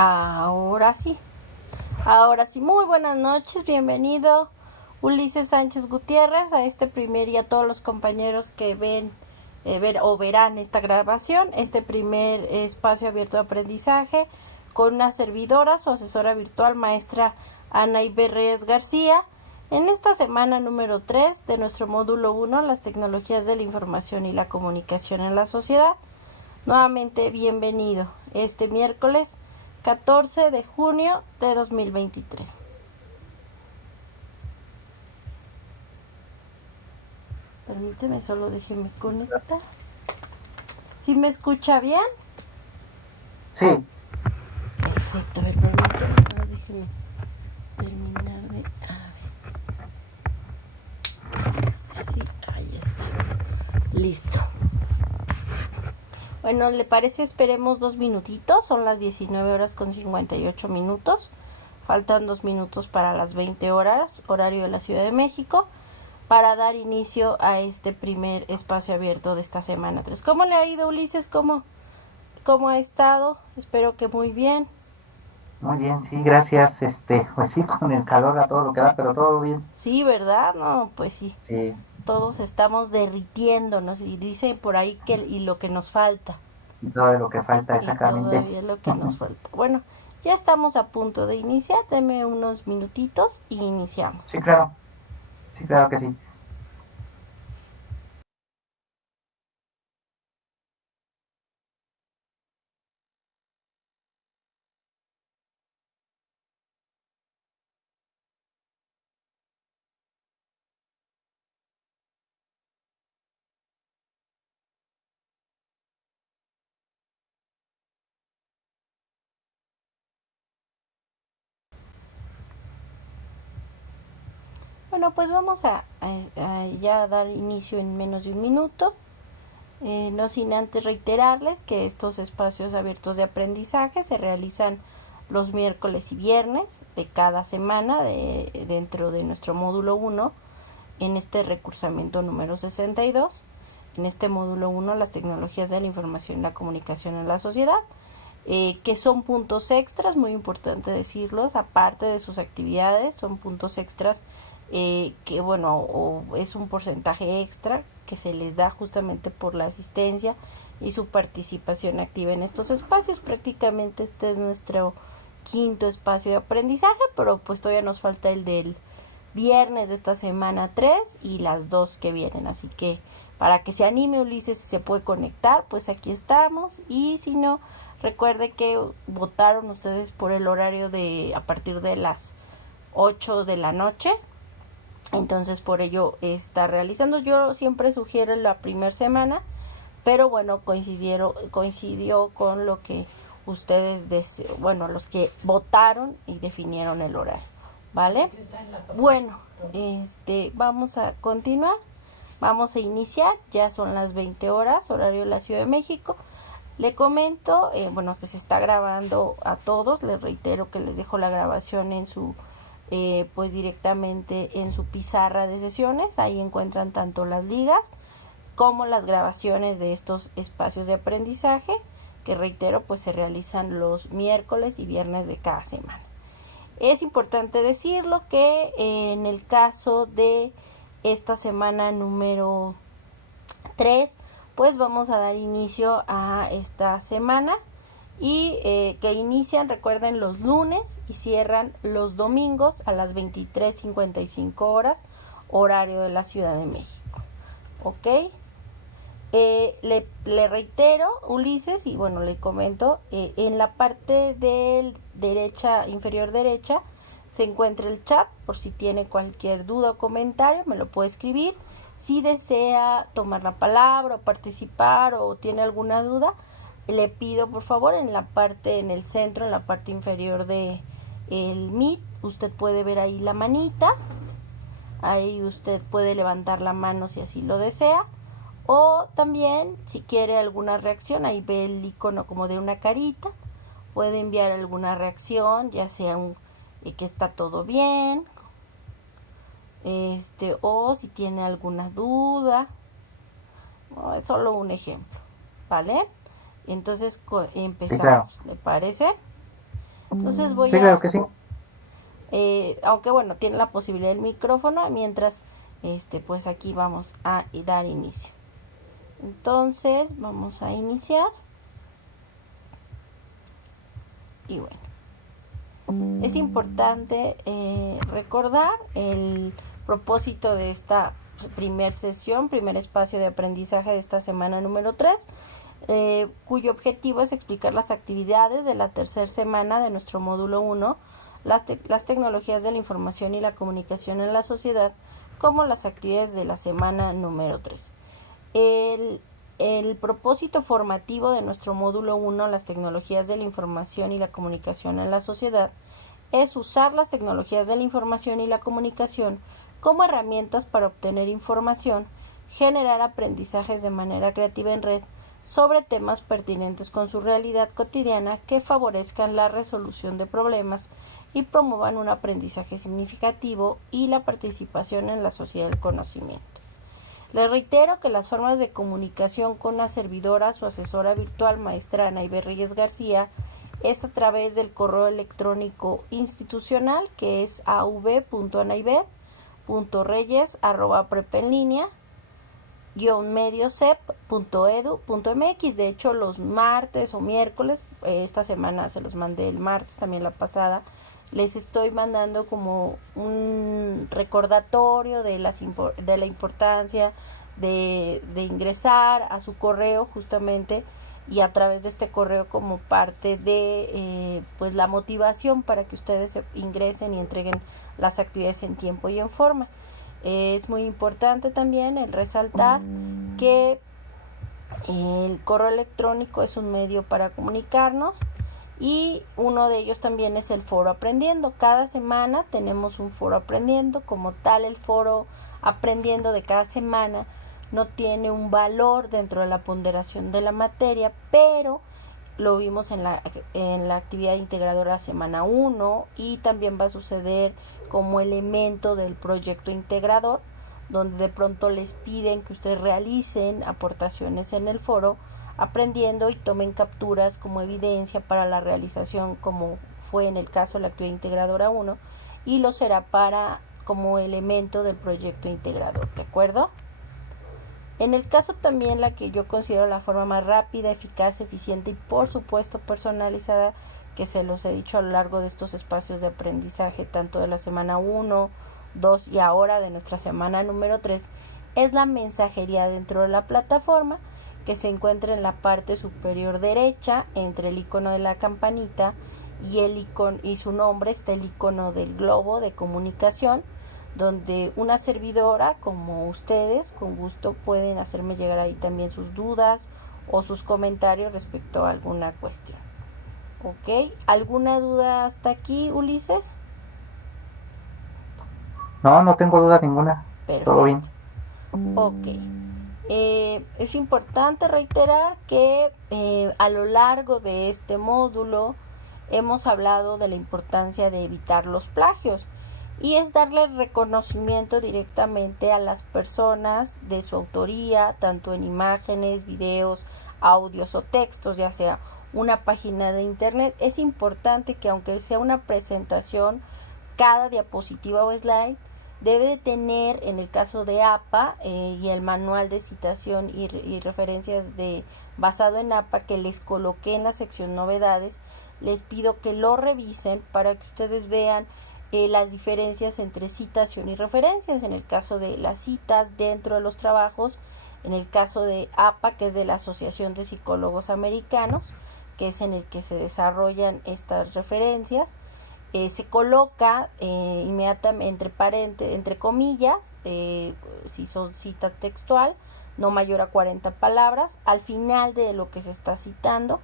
Ahora sí, ahora sí, muy buenas noches, bienvenido Ulises Sánchez Gutiérrez a este primer y a todos los compañeros que verán esta grabación, este primer espacio abierto de aprendizaje con una servidora, su asesora virtual, maestra Ana Iberres García, en esta semana número 3 de nuestro módulo 1, las tecnologías de la información y la comunicación en la sociedad. Nuevamente, bienvenido este miércoles 14 de junio de 2023. Permíteme, solo déjeme conectar. ¿Sí me escucha bien? Sí. Perfecto, a ver, permíteme, déjeme terminar de... Así, ahí está. Listo. Bueno, ¿le parece? Esperemos 2 minutitos. Son las 19 horas con 58 minutos. Faltan 2 minutos para las 20 horas, horario de la Ciudad de México, para dar inicio a este primer espacio abierto de esta semana 3. ¿Cómo le ha ido, Ulises? ¿Cómo ha estado? Espero que muy bien. Muy bien, sí, gracias. Pues sí, con el calor a todo lo que da, pero todo bien. Sí, ¿verdad? No, pues sí. Sí, Todos estamos derritiéndonos y dicen por ahí que y lo que nos falta. todo lo que falta, Y exactamente. todavía lo que nos falta. Bueno, ya estamos a punto de iniciar. Deme unos minutitos y iniciamos. Sí, claro que sí. Bueno, pues vamos a ya dar inicio en menos de un minuto. No sin antes reiterarles que estos espacios abiertos de aprendizaje se realizan los miércoles y viernes de cada semana dentro de nuestro módulo 1 en este recursamiento número 62. En este módulo 1, las tecnologías de la información y la comunicación en la sociedad, que son puntos extras, muy importante decirlos, aparte de sus actividades, son puntos extras que bueno, es un porcentaje extra que se les da justamente por la asistencia y su participación activa en estos espacios. Prácticamente este es nuestro quinto espacio de aprendizaje, pero pues todavía nos falta el del viernes de esta semana 3 y las 2 que vienen, así que para que se anime Ulises, si se puede conectar, pues aquí estamos, y si no, recuerde que votaron ustedes por el horario de a partir de las 8 de la noche, entonces por ello está realizando. Yo siempre sugiero la primera semana, pero bueno, coincidió con lo que ustedes, los que votaron y definieron el horario, ¿vale? Bueno, vamos a continuar, vamos a iniciar, ya son las 20 horas, horario de la Ciudad de México. Le comento, que se está grabando a todos, les reitero que les dejo la grabación en su, pues directamente en su pizarra de sesiones, ahí encuentran tanto las ligas como las grabaciones de estos espacios de aprendizaje, que reitero, pues se realizan los miércoles y viernes de cada semana. Es importante decirlo que en el caso de esta semana número 3, pues vamos a dar inicio a esta semana y que inician, recuerden, los lunes y cierran los domingos a las 23:55 horas, horario de la Ciudad de México. ¿Ok? Le reitero, Ulises, y bueno, le comento, en la parte del inferior derecha, se encuentra el chat, por si tiene cualquier duda o comentario, me lo puede escribir. Si desea tomar la palabra o participar o tiene alguna duda, le pido por favor en el centro, en la parte inferior de el Meet, usted puede ver ahí la manita, ahí usted puede levantar la mano si así lo desea. O también, si quiere alguna reacción, ahí ve el icono como de una carita. Puede enviar alguna reacción, ya sea que está todo bien, o si tiene alguna duda. No, es solo un ejemplo, ¿vale? Entonces Sí, claro. empezamos, ¿le parece? Entonces voy Sí, claro que sí. aunque bueno, tiene la posibilidad del micrófono, mientras pues aquí vamos a dar inicio. Entonces vamos a iniciar. Y bueno, es importante recordar el propósito de esta primer sesión, primer espacio de aprendizaje de esta semana número 3, cuyo objetivo es explicar las actividades de la tercera semana de nuestro módulo 1, las tecnologías de la información y la comunicación en la sociedad, como las actividades de la semana número 3. El propósito formativo de nuestro módulo 1, las tecnologías de la información y la comunicación en la sociedad, es usar las tecnologías de la información y la comunicación como herramientas para obtener información, generar aprendizajes de manera creativa en red sobre temas pertinentes con su realidad cotidiana que favorezcan la resolución de problemas y promuevan un aprendizaje significativo y la participación en la sociedad del conocimiento. Les reitero que las formas de comunicación con una servidora, su asesora virtual, maestra Anaibe Reyes García, es a través del correo electrónico institucional, que es av.anaibe.reyes@prepenlinea-mediosep.edu.mx. De hecho, los martes o miércoles, esta semana se los mandé el martes, también la pasada, les estoy mandando como un recordatorio de la importancia de ingresar a su correo justamente, y a través de este correo como parte de pues la motivación para que ustedes ingresen y entreguen las actividades en tiempo y en forma. Es muy importante también el resaltar que el correo electrónico es un medio para comunicarnos, y uno de ellos también es el foro aprendiendo. Cada semana tenemos un foro aprendiendo. Como tal, el foro aprendiendo de cada semana no tiene un valor dentro de la ponderación de la materia, pero lo vimos en la actividad integradora semana 1, y también va a suceder como elemento del proyecto integrador, donde de pronto les piden que ustedes realicen aportaciones en el foro aprendiendo y tomen capturas como evidencia para la realización, como fue en el caso de la actividad integradora 1, y lo será para como elemento del proyecto integrador, ¿de acuerdo? En el caso también la que yo considero la forma más rápida, eficaz, eficiente y por supuesto personalizada, que se los he dicho a lo largo de estos espacios de aprendizaje, tanto de la semana 1, 2 y ahora de nuestra semana número 3, es la mensajería dentro de la plataforma, que se encuentra en la parte superior derecha, entre el icono de la campanita y el icono y su nombre está el icono del globo de comunicación, donde una servidora como ustedes con gusto pueden hacerme llegar ahí también sus dudas o sus comentarios respecto a alguna cuestión. ¿Ok? ¿Alguna duda hasta aquí, Ulises? No, no tengo duda ninguna. Perfecto. Todo bien. Ok. Es importante reiterar que a lo largo de este módulo hemos hablado de la importancia de evitar los plagios, y es darle reconocimiento directamente a las personas de su autoría, tanto en imágenes, videos, audios o textos, ya sea una página de internet. Es importante que aunque sea una presentación, cada diapositiva o slide debe de tener, en el caso de APA y el manual de citación y referencias basado en APA que les coloqué en la sección novedades, les pido que lo revisen para que ustedes vean las diferencias entre citación y referencias. En el caso de las citas dentro de los trabajos, en el caso de APA, que es de la Asociación de Psicólogos Americanos, que es en el que se desarrollan estas referencias, se coloca inmediatamente entre comillas, si son cita textual, no mayor a 40 palabras, al final de lo que se está citando,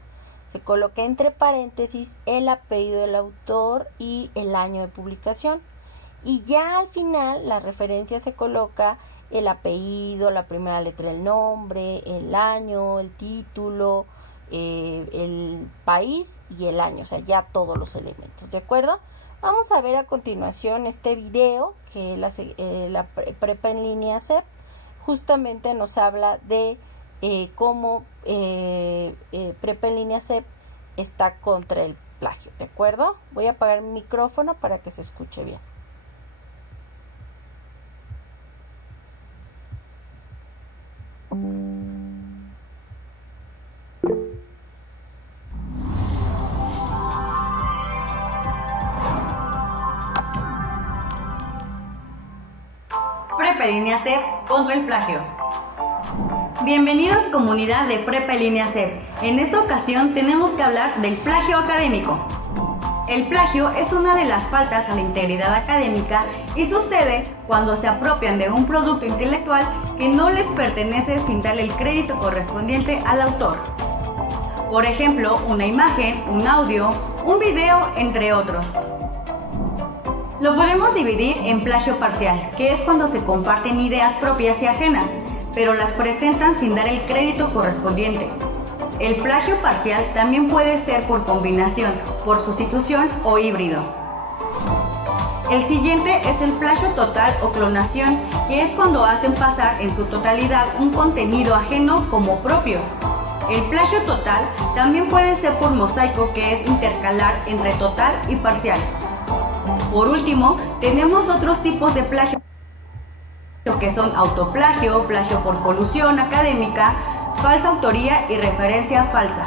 se coloca entre paréntesis el apellido del autor y el año de publicación. Y ya al final la referencia se coloca el apellido, la primera letra del nombre, el año, el título, el país y el año, o sea, ya todos los elementos, ¿de acuerdo? Vamos a ver a continuación este video que la Prepa en Línea CEP justamente nos habla de cómo Prepa en Línea CEP está contra el plagio, ¿de acuerdo? Voy a apagar mi micrófono para que se escuche bien. Prepa en línea CEP contra el plagio. Bienvenidos comunidad de Prepa en línea CEP. En esta ocasión tenemos que hablar del plagio académico. El plagio es una de las faltas a la integridad académica y sucede cuando se apropian de un producto intelectual que no les pertenece sin darle el crédito correspondiente al autor. Por ejemplo, una imagen, un audio, un video, entre otros. Lo podemos dividir en plagio parcial, que es cuando se comparten ideas propias y ajenas, pero las presentan sin dar el crédito correspondiente. El plagio parcial también puede ser por combinación, por sustitución o híbrido. El siguiente es el plagio total o clonación, que es cuando hacen pasar en su totalidad un contenido ajeno como propio. El plagio total también puede ser por mosaico, que es intercalar entre total y parcial. Por último, tenemos otros tipos de plagio que son autoplagio, plagio por colusión académica, falsa autoría y referencia falsa.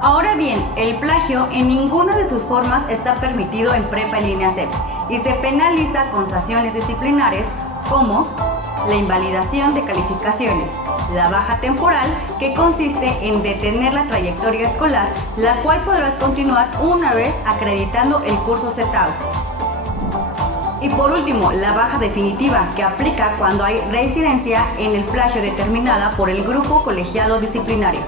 Ahora bien, el plagio en ninguna de sus formas está permitido en Prepa en línea CEP y se penaliza con sanciones disciplinares como la invalidación de calificaciones, la baja temporal, que consiste en detener la trayectoria escolar, la cual podrás continuar una vez acreditando el curso citado. Y por último, la baja definitiva, que aplica cuando hay reincidencia en el plagio determinada por el grupo colegiado disciplinario.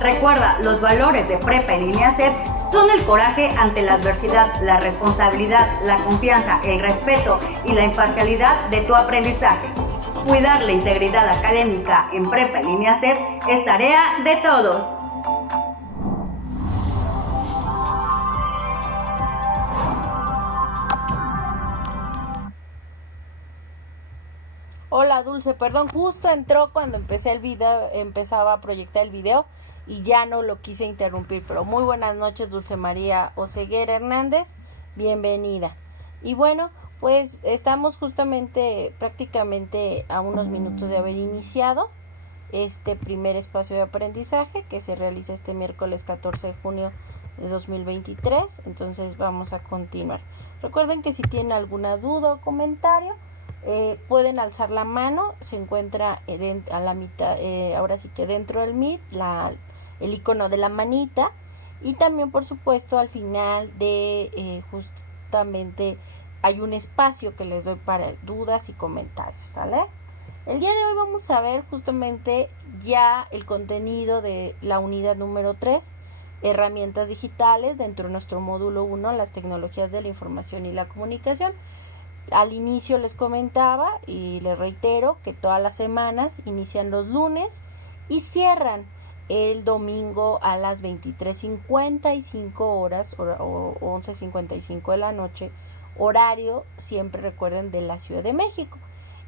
Recuerda, los valores de Prepa en línea CEP son el coraje ante la adversidad, la responsabilidad, la confianza, el respeto y la imparcialidad de tu aprendizaje. Cuidar la integridad académica en Prepa en línea CEP es tarea de todos. Hola Dulce, perdón, justo entró cuando empezaba a proyectar el video y ya no lo quise interrumpir, pero muy buenas noches Dulce María Oseguera Hernández, bienvenida. Y bueno, pues estamos justamente prácticamente a unos minutos de haber iniciado este primer espacio de aprendizaje que se realiza este miércoles 14 de junio de 2023, entonces vamos a continuar. Recuerden que si tienen alguna duda o comentario, pueden alzar la mano, se encuentra a la mitad, ahora sí que dentro del Meet, el icono de la manita, y también por supuesto al final de justamente hay un espacio que les doy para dudas y comentarios, ¿sale? El día de hoy vamos a ver justamente ya el contenido de la unidad número 3, herramientas digitales, dentro de nuestro módulo 1, las tecnologías de la información y la comunicación. Al inicio les comentaba y les reitero que todas las semanas inician los lunes y cierran el domingo a las 23:55 horas o 11:55 de la noche, horario, siempre recuerden, de la Ciudad de México.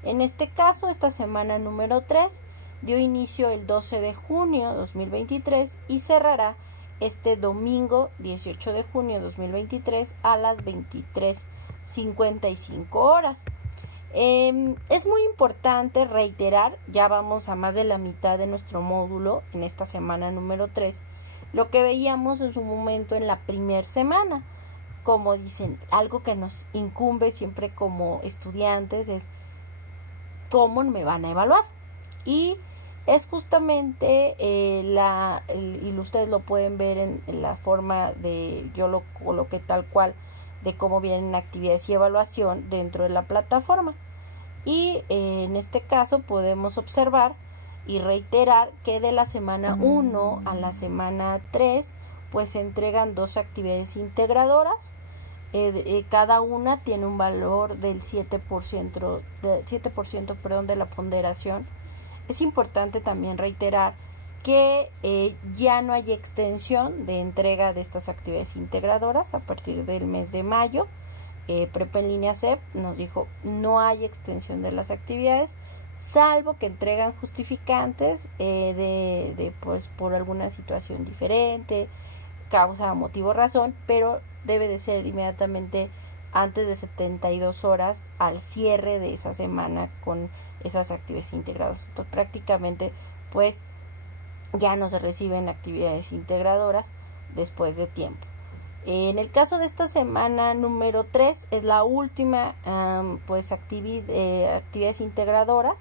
En este caso, esta semana número 3 dio inicio el 12 de junio de 2023 y cerrará este domingo 18 de junio de 2023 a las 23:55 horas. Es muy importante reiterar, ya vamos a más de la mitad de nuestro módulo en esta semana número 3, lo que veíamos en su momento en la primera semana. Como dicen, algo que nos incumbe siempre como estudiantes es cómo me van a evaluar. Y es justamente y ustedes lo pueden ver en la forma de, yo lo coloqué tal cual, de cómo vienen actividades y evaluación dentro de la plataforma. Y en este caso podemos observar y reiterar que de la semana 1 a la semana 3 pues se entregan 2 actividades integradoras. Cada una tiene un valor del 7%, de la ponderación. Es importante también reiterar que ya no hay extensión de entrega de estas actividades integradoras a partir del mes de mayo. Prepa en línea CEP nos dijo no hay extensión de las actividades, salvo que entregan justificantes pues por alguna situación diferente, causa, motivo, razón, pero debe de ser inmediatamente antes de 72 horas al cierre de esa semana con esas actividades integradoras. Entonces prácticamente pues ya no se reciben actividades integradoras después de tiempo. En el caso de esta semana número 3 es la última pues actividades integradoras,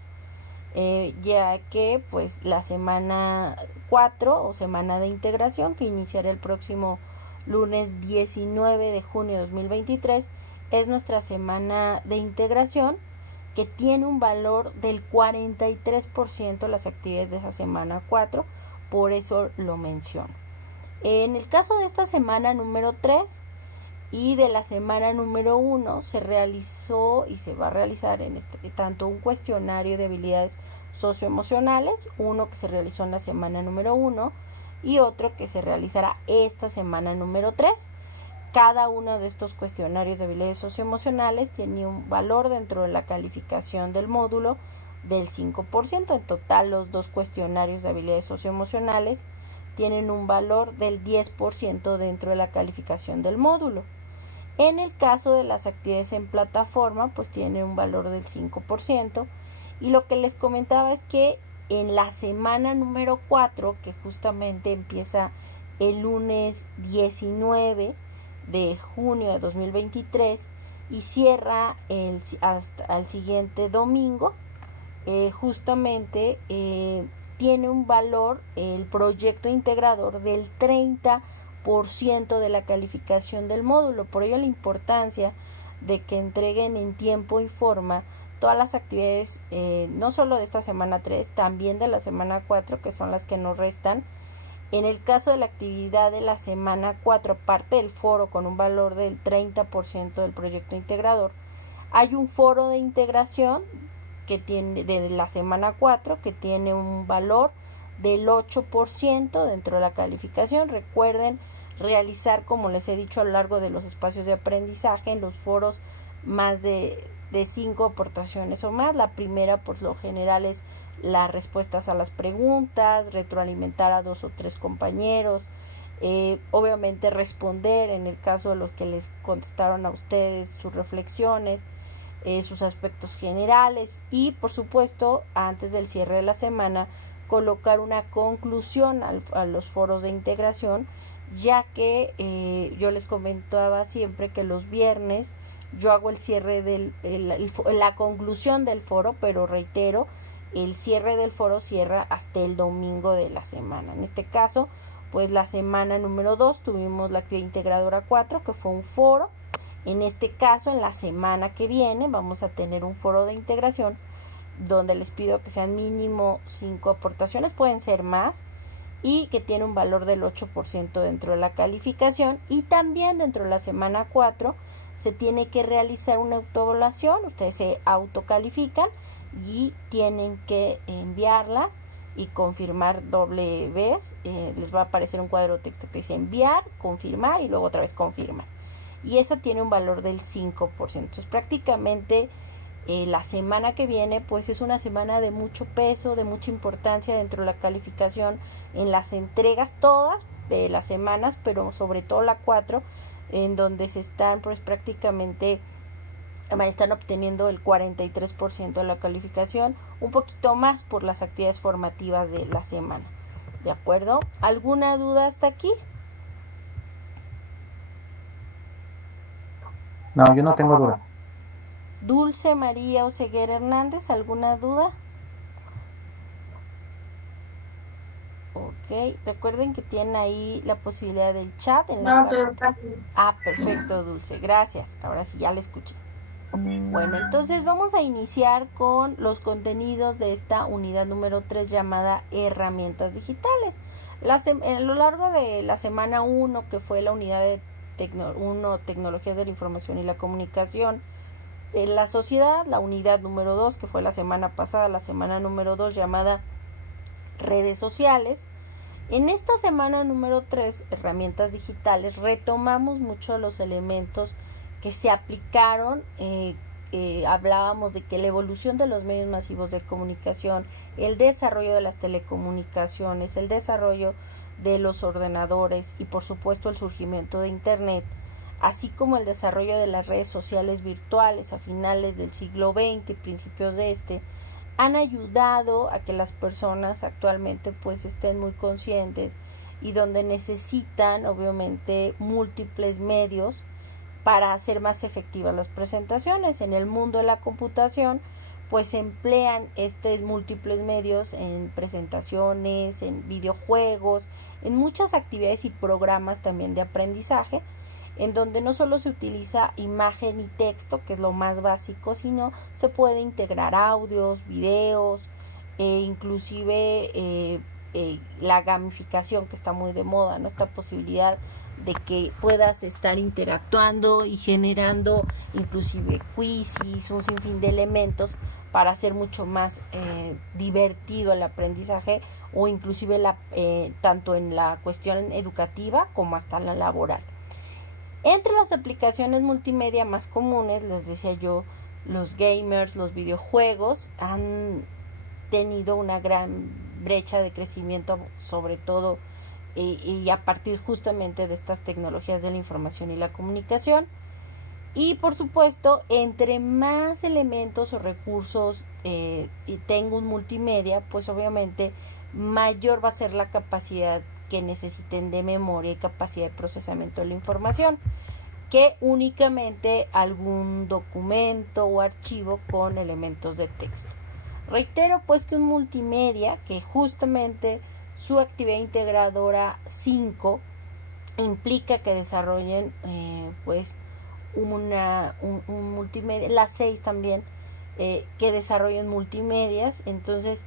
ya que pues la semana 4 o semana de integración, que iniciará el próximo lunes 19 de junio de 2023, es nuestra semana de integración, que tiene un valor del 43% las actividades de esa semana 4, por eso lo menciono. En el caso de esta semana número 3 y de la semana número 1 se realizó y se va a realizar tanto un cuestionario de habilidades socioemocionales, uno que se realizó en la semana número 1 y otro que se realizará esta semana número 3. Cada uno de estos cuestionarios de habilidades socioemocionales tiene un valor dentro de la calificación del módulo del 5%. En total, los dos cuestionarios de habilidades socioemocionales tienen un valor del 10% dentro de la calificación del módulo. En el caso de las actividades en plataforma, pues tiene un valor del 5%. Y lo que les comentaba es que en la semana número 4, que justamente empieza el lunes 19 de junio de 2023 y cierra hasta el siguiente domingo, justamente tiene un valor el proyecto integrador del 30% de la calificación del módulo. Por ello la importancia de que entreguen en tiempo y forma todas las actividades, no solo de esta semana 3, también de la semana 4, que son las que nos restan. En el caso de la actividad de la semana 4, aparte del foro con un valor del 30% del proyecto integrador, hay un foro de integración que tiene de la semana 4 que tiene un valor del 8% dentro de la calificación. Recuerden realizar, como les he dicho a lo largo de los espacios de aprendizaje, en los foros más de 5 aportaciones o más. La primera, por lo general, es las respuestas a las preguntas, retroalimentar a 2 o 3 compañeros, obviamente responder en el caso de los que les contestaron a ustedes sus reflexiones, sus aspectos generales y por supuesto antes del cierre de la semana colocar una conclusión a los foros de integración, ya que yo les comentaba siempre que los viernes yo hago el cierre la conclusión del foro, pero reitero, el cierre del foro cierra hasta el domingo de la semana. En este caso, pues la semana número 2 tuvimos la actividad integradora 4, que fue un foro. En este caso, en la semana que viene, vamos a tener un foro de integración donde les pido que sean mínimo 5 aportaciones, pueden ser más, y que tiene un valor del 8% dentro de la calificación. Y también dentro de la semana 4 se tiene que realizar una autoevaluación, ustedes se autocalifican y tienen que enviarla y confirmar doble vez. Les va a aparecer un cuadro de texto que dice enviar, confirmar y luego otra vez confirmar. Y esa tiene un valor del 5%. Entonces prácticamente la semana que viene pues es una semana de mucho peso, de mucha importancia dentro de la calificación en las entregas todas de las semanas, pero sobre todo la 4, en donde se están pues prácticamente están obteniendo el 43% de la calificación, un poquito más por las actividades formativas de la semana. ¿De acuerdo? ¿Alguna duda hasta aquí? No, yo no tengo duda. Dulce María Oseguera Hernández, ¿alguna duda? Ok, recuerden que tienen ahí la posibilidad del chat. Perfecto, Dulce, gracias. Ahora sí, ya la escuché. Bueno, entonces vamos a iniciar con los contenidos de esta unidad número 3 llamada herramientas digitales. A lo largo de la semana 1, que fue la unidad de tecnologías de la información y la comunicación en la sociedad, la unidad número 2, que fue la semana pasada, la semana número 2 llamada redes sociales. En esta semana número 3, herramientas digitales, retomamos muchos de los elementos que se aplicaron hablábamos de que la evolución de los medios masivos de comunicación, el desarrollo de las telecomunicaciones, el desarrollo de los ordenadores y por supuesto el surgimiento de Internet, así como el desarrollo de las redes sociales virtuales a finales del siglo XX y principios de han ayudado a que las personas actualmente pues estén muy conscientes y donde necesitan obviamente múltiples medios para hacer más efectivas las presentaciones. En el mundo de la computación pues se emplean estos múltiples medios en presentaciones, en videojuegos, en muchas actividades y programas también de aprendizaje, en donde no solo se utiliza imagen y texto, que es lo más básico, sino se puede integrar audios, videos, inclusive la gamificación, que está muy de moda, ¿no? Esta posibilidad de que puedas estar interactuando y generando inclusive quizzes, un sinfín de elementos para hacer mucho más divertido el aprendizaje o inclusive tanto en la cuestión educativa como hasta la laboral. Entre las aplicaciones multimedia más comunes, les decía yo, los gamers, los videojuegos han tenido una gran brecha de crecimiento, sobre todo y a partir justamente de estas tecnologías de la información y la comunicación. Y por supuesto, entre más elementos o recursos tenga un multimedia, pues obviamente mayor va a ser la capacidad que necesiten de memoria y capacidad de procesamiento de la información que únicamente algún documento o archivo con elementos de texto. Reitero pues que un multimedia, que justamente su actividad integradora 5 implica que desarrollen pues un multimedia, la 6 también que desarrollen multimedias. Entonces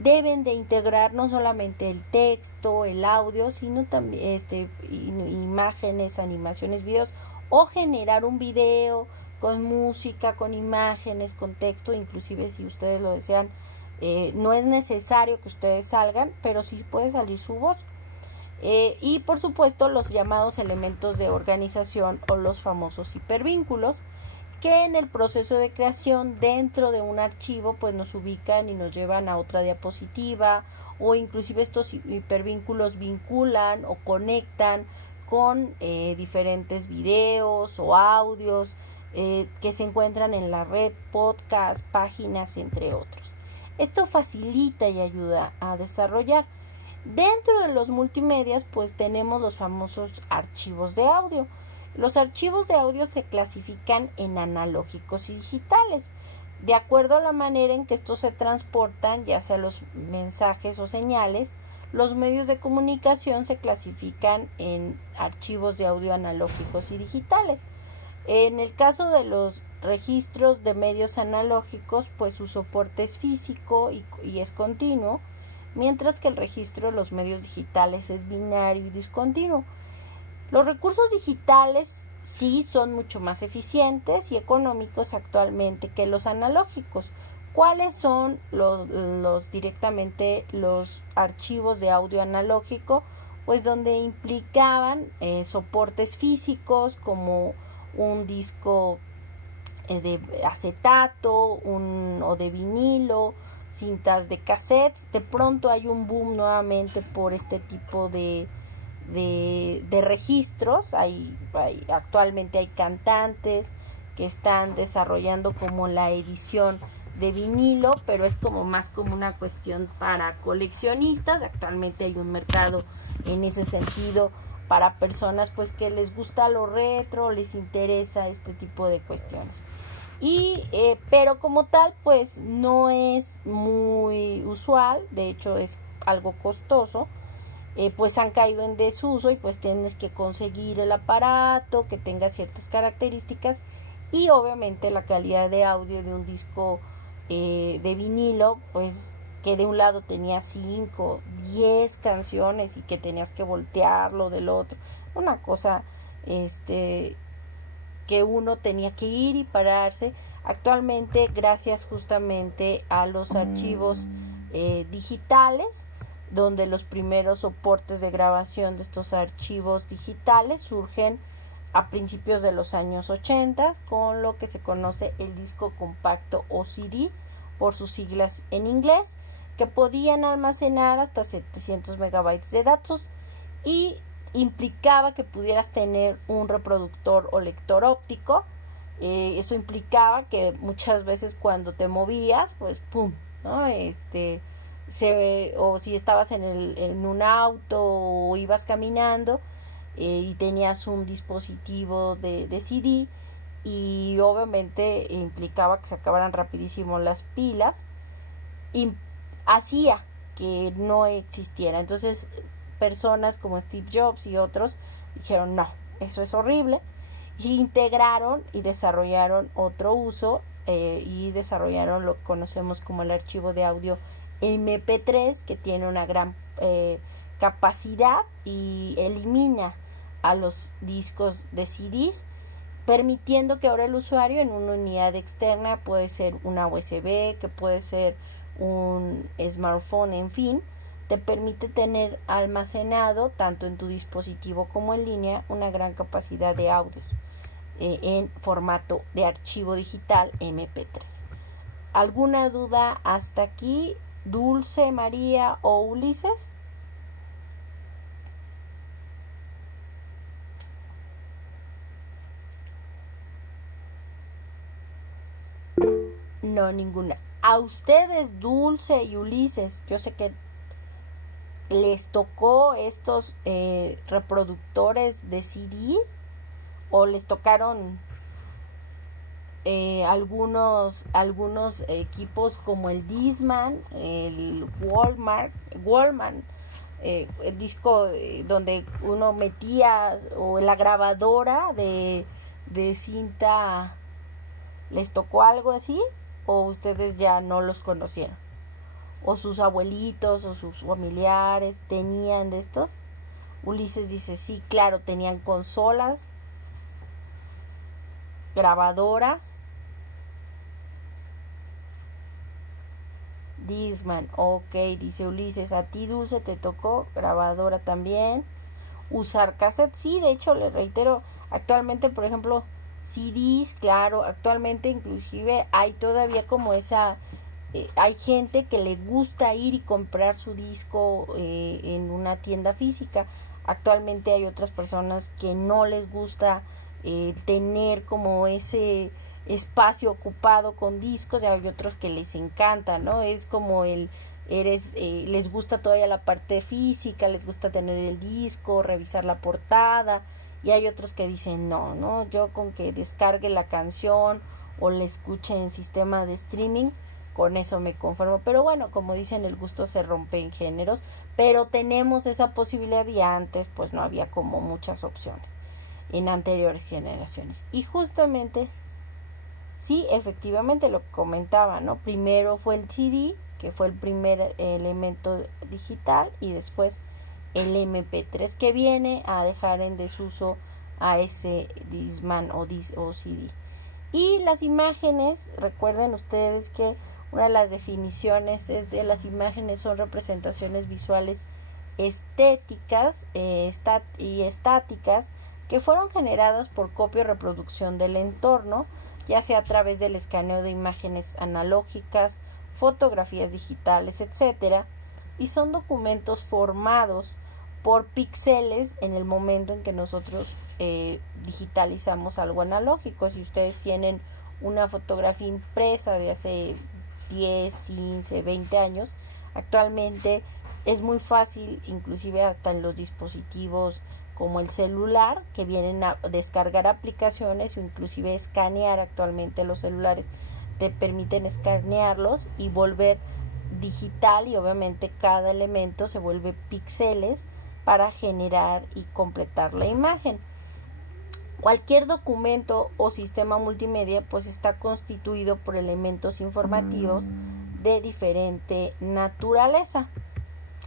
deben de integrar no solamente el texto, el audio, sino también imágenes, animaciones, videos, o generar un video con música, con imágenes, con texto, inclusive si ustedes lo desean, no es necesario que ustedes salgan, pero sí puede salir su voz. Y por supuesto los llamados elementos de organización o los famosos hipervínculos, que en el proceso de creación dentro de un archivo pues nos ubican y nos llevan a otra diapositiva, o inclusive estos hipervínculos vinculan o conectan con diferentes videos o audios que se encuentran en la red, podcast, páginas, entre otros. Esto facilita y ayuda a desarrollar. Dentro de los multimedias pues tenemos los famosos archivos de audio. Los archivos de audio se clasifican en analógicos y digitales, de acuerdo a la manera en que estos se transportan, ya sea los mensajes o señales. Los medios de comunicación se clasifican en archivos de audio analógicos y digitales. En el caso de los registros de medios analógicos, pues su soporte es físico y es continuo, mientras que el registro de los medios digitales es binario y discontinuo. Los recursos digitales sí son mucho más eficientes y económicos actualmente que los analógicos. ¿Cuáles son directamente los archivos de audio analógico? Pues donde implicaban soportes físicos como un disco de acetato o de vinilo, cintas de cassettes. De pronto hay un boom nuevamente por este tipo de registros. Actualmente hay cantantes que están desarrollando como la edición de vinilo, pero es como más como una cuestión para coleccionistas. Actualmente hay un mercado en ese sentido para personas pues que les gusta lo retro, les interesa este tipo de cuestiones. Pero como tal pues no es muy usual, de hecho es algo costoso. Pues han caído en desuso y pues tienes que conseguir el aparato que tenga ciertas características, y obviamente la calidad de audio de un disco de vinilo, pues que de un lado tenía 5, 10 canciones y que tenías que voltearlo del otro, una cosa que uno tenía que ir y pararse. Actualmente, gracias justamente a los archivos digitales, donde los primeros soportes de grabación de estos archivos digitales surgen a principios de los años 80 con lo que se conoce el disco compacto o CD por sus siglas en inglés, que podían almacenar hasta 700 megabytes de datos y implicaba que pudieras tener un reproductor o lector óptico. Eso implicaba que muchas veces cuando te movías, pues pum, ¿no? O si estabas en un auto o ibas caminando y tenías un dispositivo de CD, y obviamente implicaba que se acabaran rapidísimo las pilas, y hacía que no existiera. Entonces personas como Steve Jobs y otros dijeron no, eso es horrible, y integraron y desarrollaron otro uso, y desarrollaron lo que conocemos como el archivo de audio MP3, que tiene una gran capacidad y elimina a los discos de CDs, permitiendo que ahora el usuario en una unidad externa, puede ser una USB, que puede ser un smartphone, en fin, te permite tener almacenado tanto en tu dispositivo como en línea una gran capacidad de audios en formato de archivo digital MP3. ¿Alguna duda hasta aquí, Dulce, María o Ulises? No, ninguna. A ustedes, Dulce y Ulises, yo sé que les tocó estos reproductores de CD, o les tocaron algunos equipos como el Discman, el Wallman, el disco donde uno metía, o la grabadora de cinta. ¿Les tocó algo así? ¿O ustedes ya no los conocieron? ¿O sus abuelitos o sus familiares tenían de estos? Ulises dice, sí, claro, tenían consolas, grabadoras. Discman, ok, dice Ulises. A ti, Dulce, te tocó grabadora también. Usar cassette, sí, de hecho, le reitero, actualmente, por ejemplo, CDs, claro, actualmente inclusive hay todavía como esa, hay gente que le gusta ir y comprar su disco en una tienda física. Actualmente hay otras personas que no les gusta tener como ese espacio ocupado con discos, y hay otros que les encanta, ¿no? Es como les gusta todavía la parte física, les gusta tener el disco, revisar la portada. Y hay otros que dicen, no, yo con que descargue la canción o la escuche en sistema de streaming, con eso me conformo. Pero bueno, como dicen, el gusto se rompe en géneros, pero tenemos esa posibilidad, y antes pues no había como muchas opciones en anteriores generaciones. Y justamente, sí, efectivamente lo comentaba, ¿no? Primero fue el CD, que fue el primer elemento digital, y después el MP3, que viene a dejar en desuso a ese Discman o CD. Y las imágenes, recuerden ustedes que una de las definiciones es de las imágenes son representaciones visuales estéticas y estáticas que fueron generadas por copia o reproducción del entorno, ya sea a través del escaneo de imágenes analógicas, fotografías digitales, etcétera, y son documentos formados por píxeles en el momento en que nosotros digitalizamos algo analógico. Si ustedes tienen una fotografía impresa de hace 10, 15, 20 años, actualmente es muy fácil, inclusive hasta en los dispositivos como el celular, que vienen a descargar aplicaciones o inclusive escanear. Actualmente los celulares te permiten escanearlos y volver digital, y obviamente cada elemento se vuelve píxeles para generar y completar la imagen. Cualquier documento o sistema multimedia pues está constituido por elementos informativos de diferente naturaleza.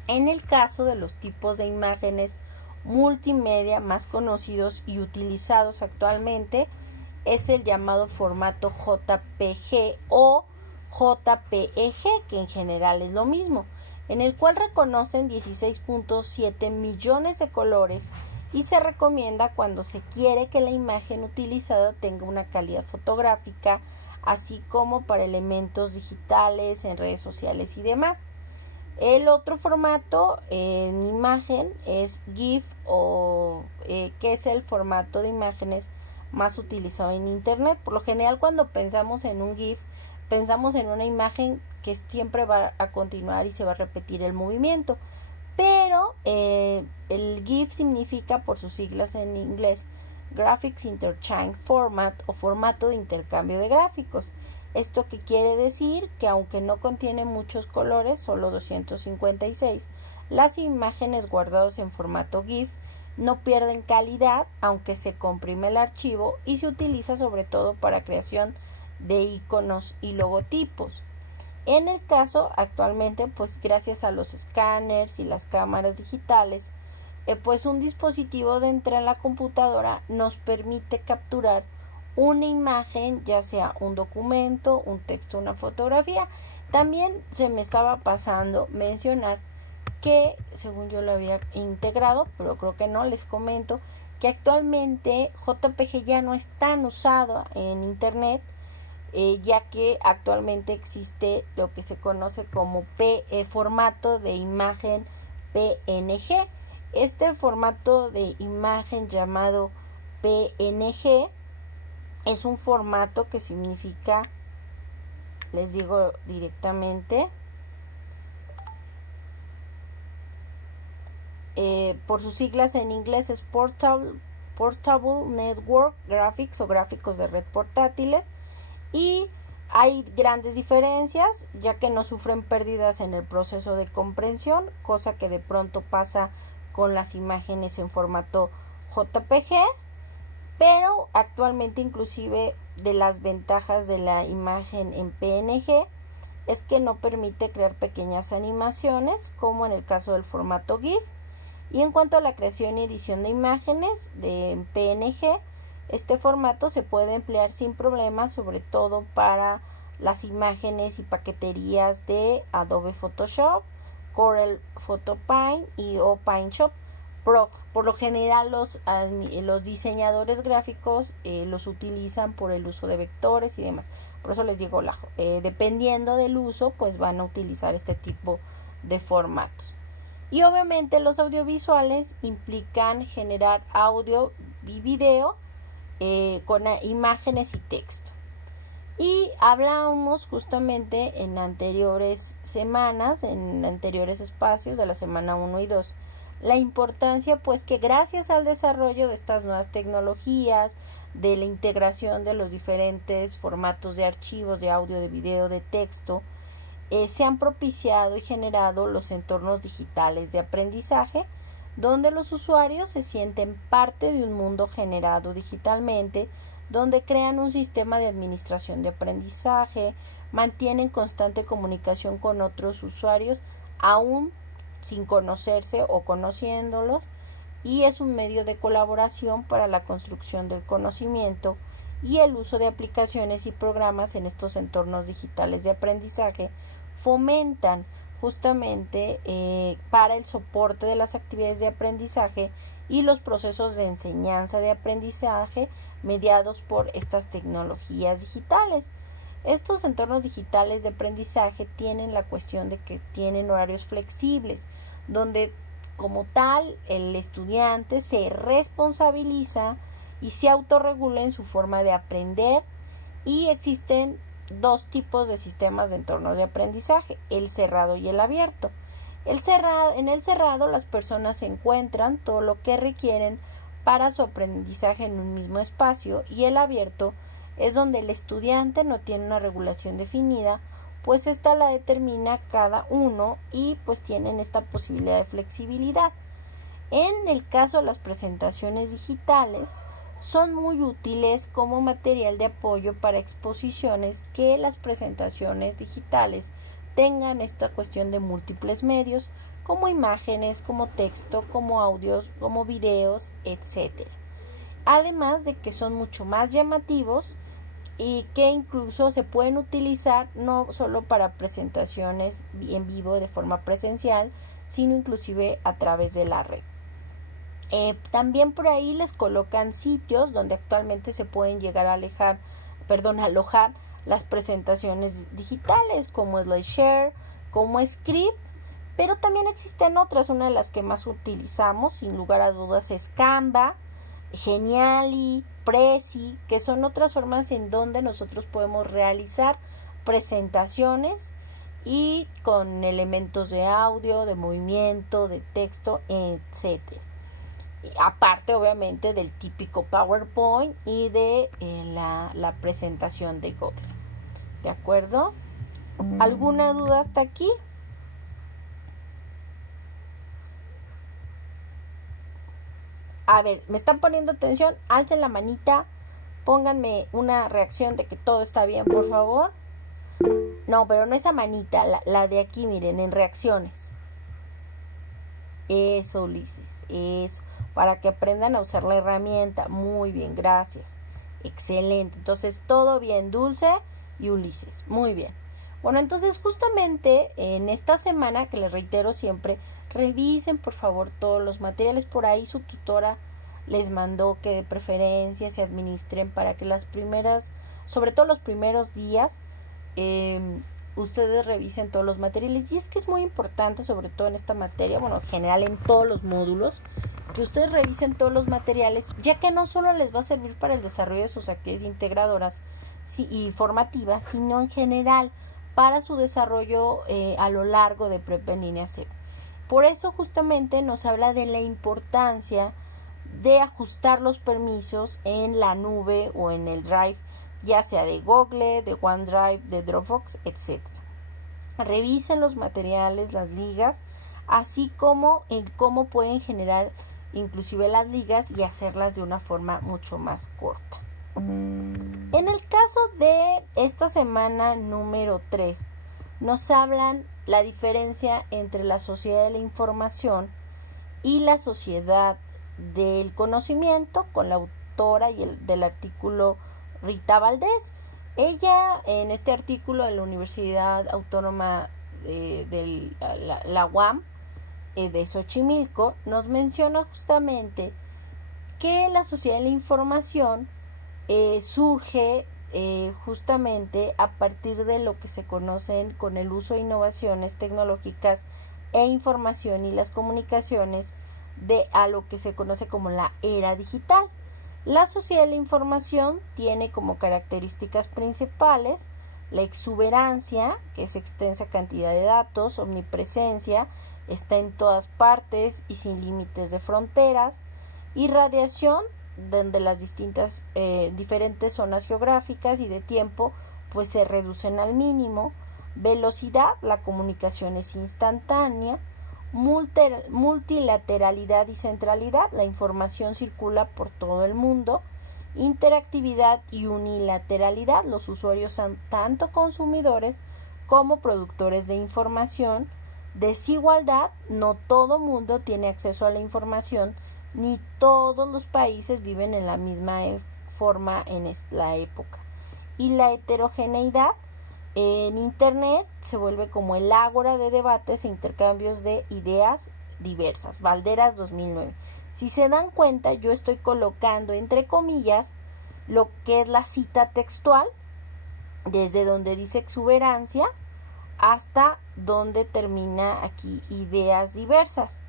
En el caso de los tipos de imágenes multimedia más conocidos y utilizados actualmente es el llamado formato JPG o JPEG, que en general es lo mismo, en el cual reconocen 16.7 millones de colores y se recomienda cuando se quiere que la imagen utilizada tenga una calidad fotográfica, así como para elementos digitales en redes sociales y demás. El otro formato en imagen es GIF, que es el formato de imágenes más utilizado en internet. Por lo general, cuando pensamos en un GIF, pensamos en una imagen que siempre va a continuar y se va a repetir el movimiento, pero el GIF significa, por sus siglas en inglés, Graphics Interchange Format, o formato de intercambio de gráficos. Esto que quiere decir que aunque no contiene muchos colores, solo 256, las imágenes guardadas en formato GIF no pierden calidad aunque se comprime el archivo, y se utiliza sobre todo para creación de iconos y logotipos. En el caso actualmente, pues gracias a los escáneres y las cámaras digitales, pues un dispositivo dentro de la computadora nos permite capturar una imagen, ya sea un documento, un texto, una fotografía. También se me estaba pasando mencionar que, según yo lo había integrado, pero creo que no, les comento que actualmente JPG ya no es tan usado en internet, ya que actualmente existe lo que se conoce como formato de imagen PNG. Este formato de imagen llamado PNG es un formato que significa, les digo directamente, por sus siglas en inglés es Portable Network Graphics, o gráficos de red portátiles, y hay grandes diferencias, ya que no sufren pérdidas en el proceso de comprensión, cosa que de pronto pasa con las imágenes en formato JPG. Pero actualmente, inclusive, de las ventajas de la imagen en PNG es que no permite crear pequeñas animaciones, como en el caso del formato GIF. Y en cuanto a la creación y edición de imágenes de PNG, este formato se puede emplear sin problemas, sobre todo para las imágenes y paqueterías de Adobe Photoshop, Corel Photo Paint o PaintShop Pro. Por lo general los diseñadores gráficos los utilizan por el uso de vectores y demás. Por eso les digo, dependiendo del uso, pues van a utilizar este tipo de formatos. Y obviamente los audiovisuales implican generar audio y video con imágenes y texto. Y hablábamos justamente en anteriores semanas, en anteriores espacios de la semana 1 y 2, la importancia, pues, que gracias al desarrollo de estas nuevas tecnologías, de la integración de los diferentes formatos de archivos de audio, de video, de texto, se han propiciado y generado los entornos digitales de aprendizaje, donde los usuarios se sienten parte de un mundo generado digitalmente, donde crean un sistema de administración de aprendizaje, mantienen constante comunicación con otros usuarios, aún sin conocerse o conociéndolos, y es un medio de colaboración para la construcción del conocimiento y el uso de aplicaciones y programas en estos entornos digitales de aprendizaje fomentan justamente para el soporte de las actividades de aprendizaje y los procesos de enseñanza de aprendizaje mediados por estas tecnologías digitales. Estos entornos digitales de aprendizaje tienen la cuestión de que tienen horarios flexibles, donde como tal el estudiante se responsabiliza y se autorregula en su forma de aprender, y existen dos tipos de sistemas de entornos de aprendizaje, el cerrado y el abierto. En el cerrado las personas encuentran todo lo que requieren para su aprendizaje en un mismo espacio, y el abierto es donde el estudiante no tiene una regulación definida, pues esta la determina cada uno, y pues tienen esta posibilidad de flexibilidad. En el caso de las presentaciones digitales, son muy útiles como material de apoyo para exposiciones, que las presentaciones digitales tengan esta cuestión de múltiples medios, como imágenes, como texto, como audios, como videos, etc. Además de que son mucho más llamativos y que incluso se pueden utilizar no solo para presentaciones en vivo de forma presencial, sino inclusive a través de la red. También por ahí les colocan sitios donde actualmente se pueden llegar a alojar las presentaciones digitales, como SlideShare, como Script, pero también existen otras. Una de las que más utilizamos, sin lugar a dudas, es Canva, Geniali, Prezi, que son otras formas en donde nosotros podemos realizar presentaciones y con elementos de audio, de movimiento, de texto, etcétera. Aparte, obviamente, del típico PowerPoint y de la presentación de Google. ¿De acuerdo? ¿Alguna duda hasta aquí? A ver, ¿me están poniendo atención? Alcen la manita, pónganme una reacción de que todo está bien, por favor. No, pero no esa manita, la de aquí, miren, en reacciones. Eso, Ulises, eso. Para que aprendan a usar la herramienta. Muy bien, gracias. Excelente. Entonces, todo bien, Dulce y Ulises. Muy bien. Bueno, entonces justamente en esta semana, que les reitero siempre, revisen por favor todos los materiales. Por ahí su tutora les mandó que de preferencia se administren para que las primeras, sobre todo los primeros días, ustedes revisen todos los materiales. Y es que es muy importante, sobre todo en esta materia, bueno, en general en todos los módulos, que ustedes revisen todos los materiales, ya que no solo les va a servir para el desarrollo de sus actividades integradoras y formativas, sino en general para su desarrollo a lo largo de Prepa en Línea C. Por eso justamente nos habla de la importancia de ajustar los permisos en la nube o en el Drive, ya sea de Google, de OneDrive, de Dropbox, etc. Revisen los materiales, las ligas, así como en cómo pueden generar inclusive las ligas y hacerlas de una forma mucho más corta. En el caso de esta semana número 3, nos hablan la diferencia entre la sociedad de la información y la sociedad del conocimiento, con la autora del artículo Rita Valdés. Ella, en este artículo de la Universidad Autónoma de la UAM de Xochimilco, nos menciona justamente que la sociedad de la información surge justamente a partir de lo que se conocen con el uso de innovaciones tecnológicas e información y las comunicaciones a lo que se conoce como la era digital. La sociedad de la información tiene como características principales la exuberancia, que es extensa cantidad de datos, omnipresencia, está en todas partes y sin límites de fronteras, irradiación, donde las diferentes zonas geográficas y de tiempo pues se reducen al mínimo, velocidad, la comunicación es instantánea, multilateralidad y centralidad, la información circula por todo el mundo, interactividad y unilateralidad, los usuarios son tanto consumidores como productores de información, desigualdad, no todo mundo tiene acceso a la información, ni todos los países viven en la misma forma en la época. Y la heterogeneidad, en Internet se vuelve como el ágora de debates e intercambios de ideas diversas. Valderas 2009. Si se dan cuenta, yo estoy colocando entre comillas lo que es la cita textual, desde donde dice exuberancia hasta donde termina aquí ideas diversas.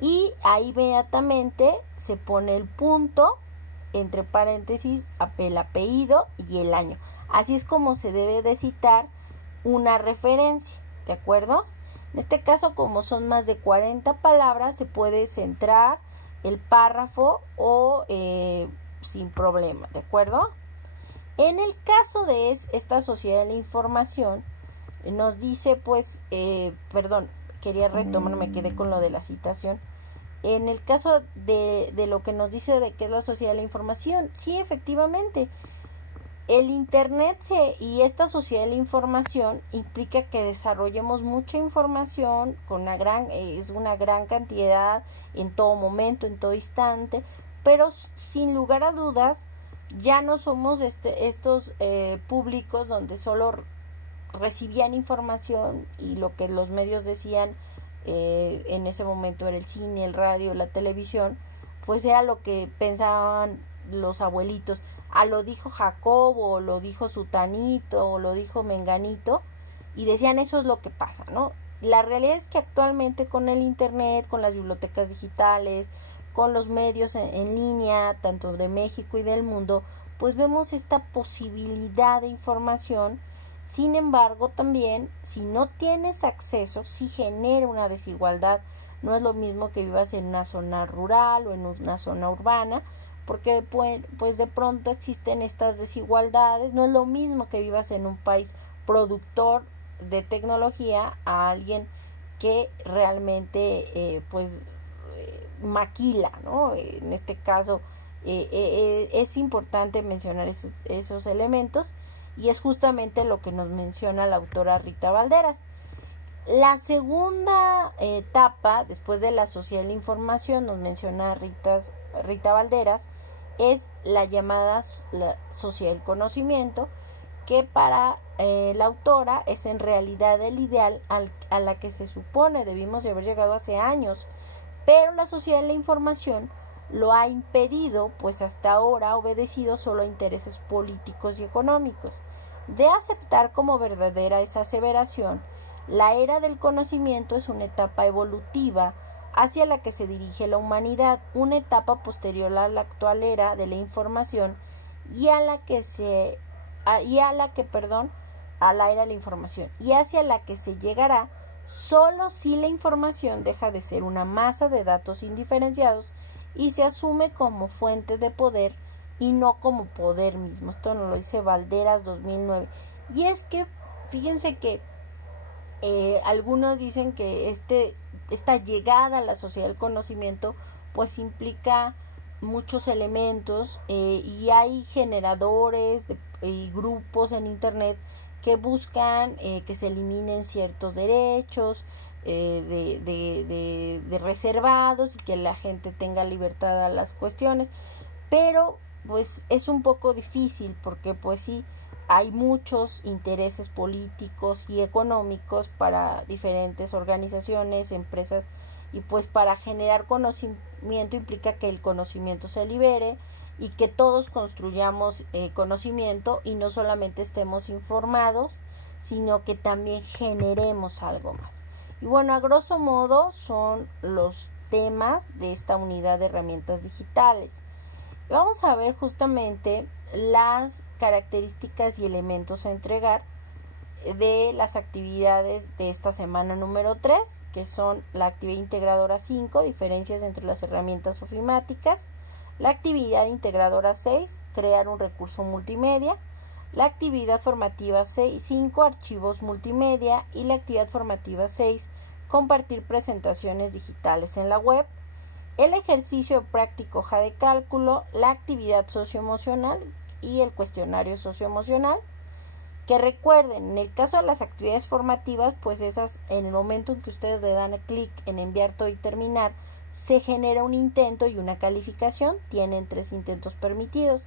Y ahí inmediatamente se pone el punto, entre paréntesis, el apellido y el año. Así es como se debe de citar una referencia, ¿de acuerdo? En este caso, como son más de 40 palabras, se puede centrar el párrafo o sin problema, ¿de acuerdo? En el caso de esta sociedad de la información, nos dice pues, quería retomar, me quedé con lo de la citación. En el caso de lo que nos dice de qué es la sociedad de la información, sí, efectivamente, el Internet y esta sociedad de la información implica que desarrollemos mucha información con es una gran cantidad en todo momento, en todo instante, pero sin lugar a dudas ya no somos estos públicos donde solo recibían información y lo que los medios decían en ese momento era el cine, el radio, la televisión, pues era lo que pensaban los abuelitos. Lo dijo Jacobo, o lo dijo Sutanito, o lo dijo Menganito, y decían eso es lo que pasa, ¿no? La realidad es que actualmente con el internet, con las bibliotecas digitales, con los medios en línea, tanto de México y del mundo, pues vemos esta posibilidad de información. Sin embargo, también, si no tienes acceso, sí genera una desigualdad. No es lo mismo que vivas en una zona rural o en una zona urbana, porque pues de pronto existen estas desigualdades. No es lo mismo que vivas en un país productor de tecnología a alguien que realmente maquila, ¿no? En este caso es importante mencionar esos elementos, y es justamente lo que nos menciona la autora Rita Valderas. La segunda etapa, después de la sociedad de la información, nos menciona Rita Valderas, es la llamada la sociedad del conocimiento, que para la autora es en realidad el ideal a la que se supone debimos de haber llegado hace años, pero la sociedad de la información lo ha impedido, pues hasta ahora ha obedecido solo a intereses políticos y económicos. De aceptar como verdadera esa aseveración, la era del conocimiento es una etapa evolutiva hacia la que se dirige la humanidad, una etapa posterior a la actual era de la información y a la era de la información, y hacia la que se llegará solo si la información deja de ser una masa de datos indiferenciados y se asume como fuente de poder y no como poder mismo. Esto nos lo dice Valderas 2009. Y es que fíjense que algunos dicen que esta llegada a la sociedad del conocimiento pues implica muchos elementos, y hay generadores y grupos en internet que buscan que se eliminen ciertos derechos de reservados y que la gente tenga libertad a las cuestiones, pero pues es un poco difícil porque pues sí hay muchos intereses políticos y económicos para diferentes organizaciones, empresas, y pues para generar conocimiento implica que el conocimiento se libere y que todos construyamos conocimiento y no solamente estemos informados, sino que también generemos algo más. Y bueno, a grosso modo son los temas de esta unidad de herramientas digitales. Vamos a ver justamente las características y elementos a entregar de las actividades de esta semana número 3, que son la actividad integradora 5, diferencias entre las herramientas ofimáticas, la actividad integradora 6, crear un recurso multimedia, la actividad formativa 5, archivos multimedia, y la actividad formativa 6, compartir presentaciones digitales en la web, el ejercicio práctico hoja de cálculo, la actividad socioemocional y el cuestionario socioemocional. Que recuerden, en el caso de las actividades formativas, pues esas, en el momento en que ustedes le dan clic en enviar todo y terminar, se genera un intento y una calificación. Tienen 3 intentos permitidos.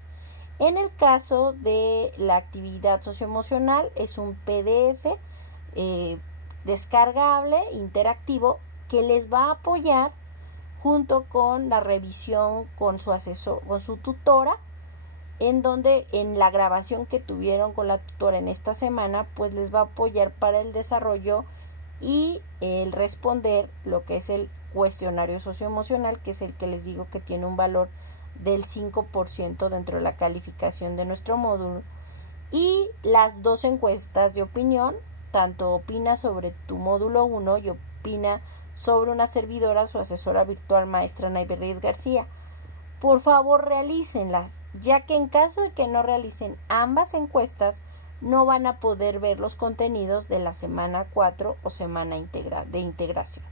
En el caso de la actividad socioemocional, es un PDF descargable, interactivo, que les va a apoyar junto con la revisión con su asesor, con su tutora, en donde en la grabación que tuvieron con la tutora en esta semana, pues les va a apoyar para el desarrollo y el responder lo que es el cuestionario socioemocional, que es el que les digo que tiene un valor del 5% dentro de la calificación de nuestro módulo, y las 2 encuestas de opinión, tanto opina sobre tu módulo 1 y opina sobre una servidora, su asesora virtual maestra Naybe Reyes García. Por favor, realícenlas, ya que en caso de que no realicen ambas encuestas, no van a poder ver los contenidos de la semana 4 o semana de integración.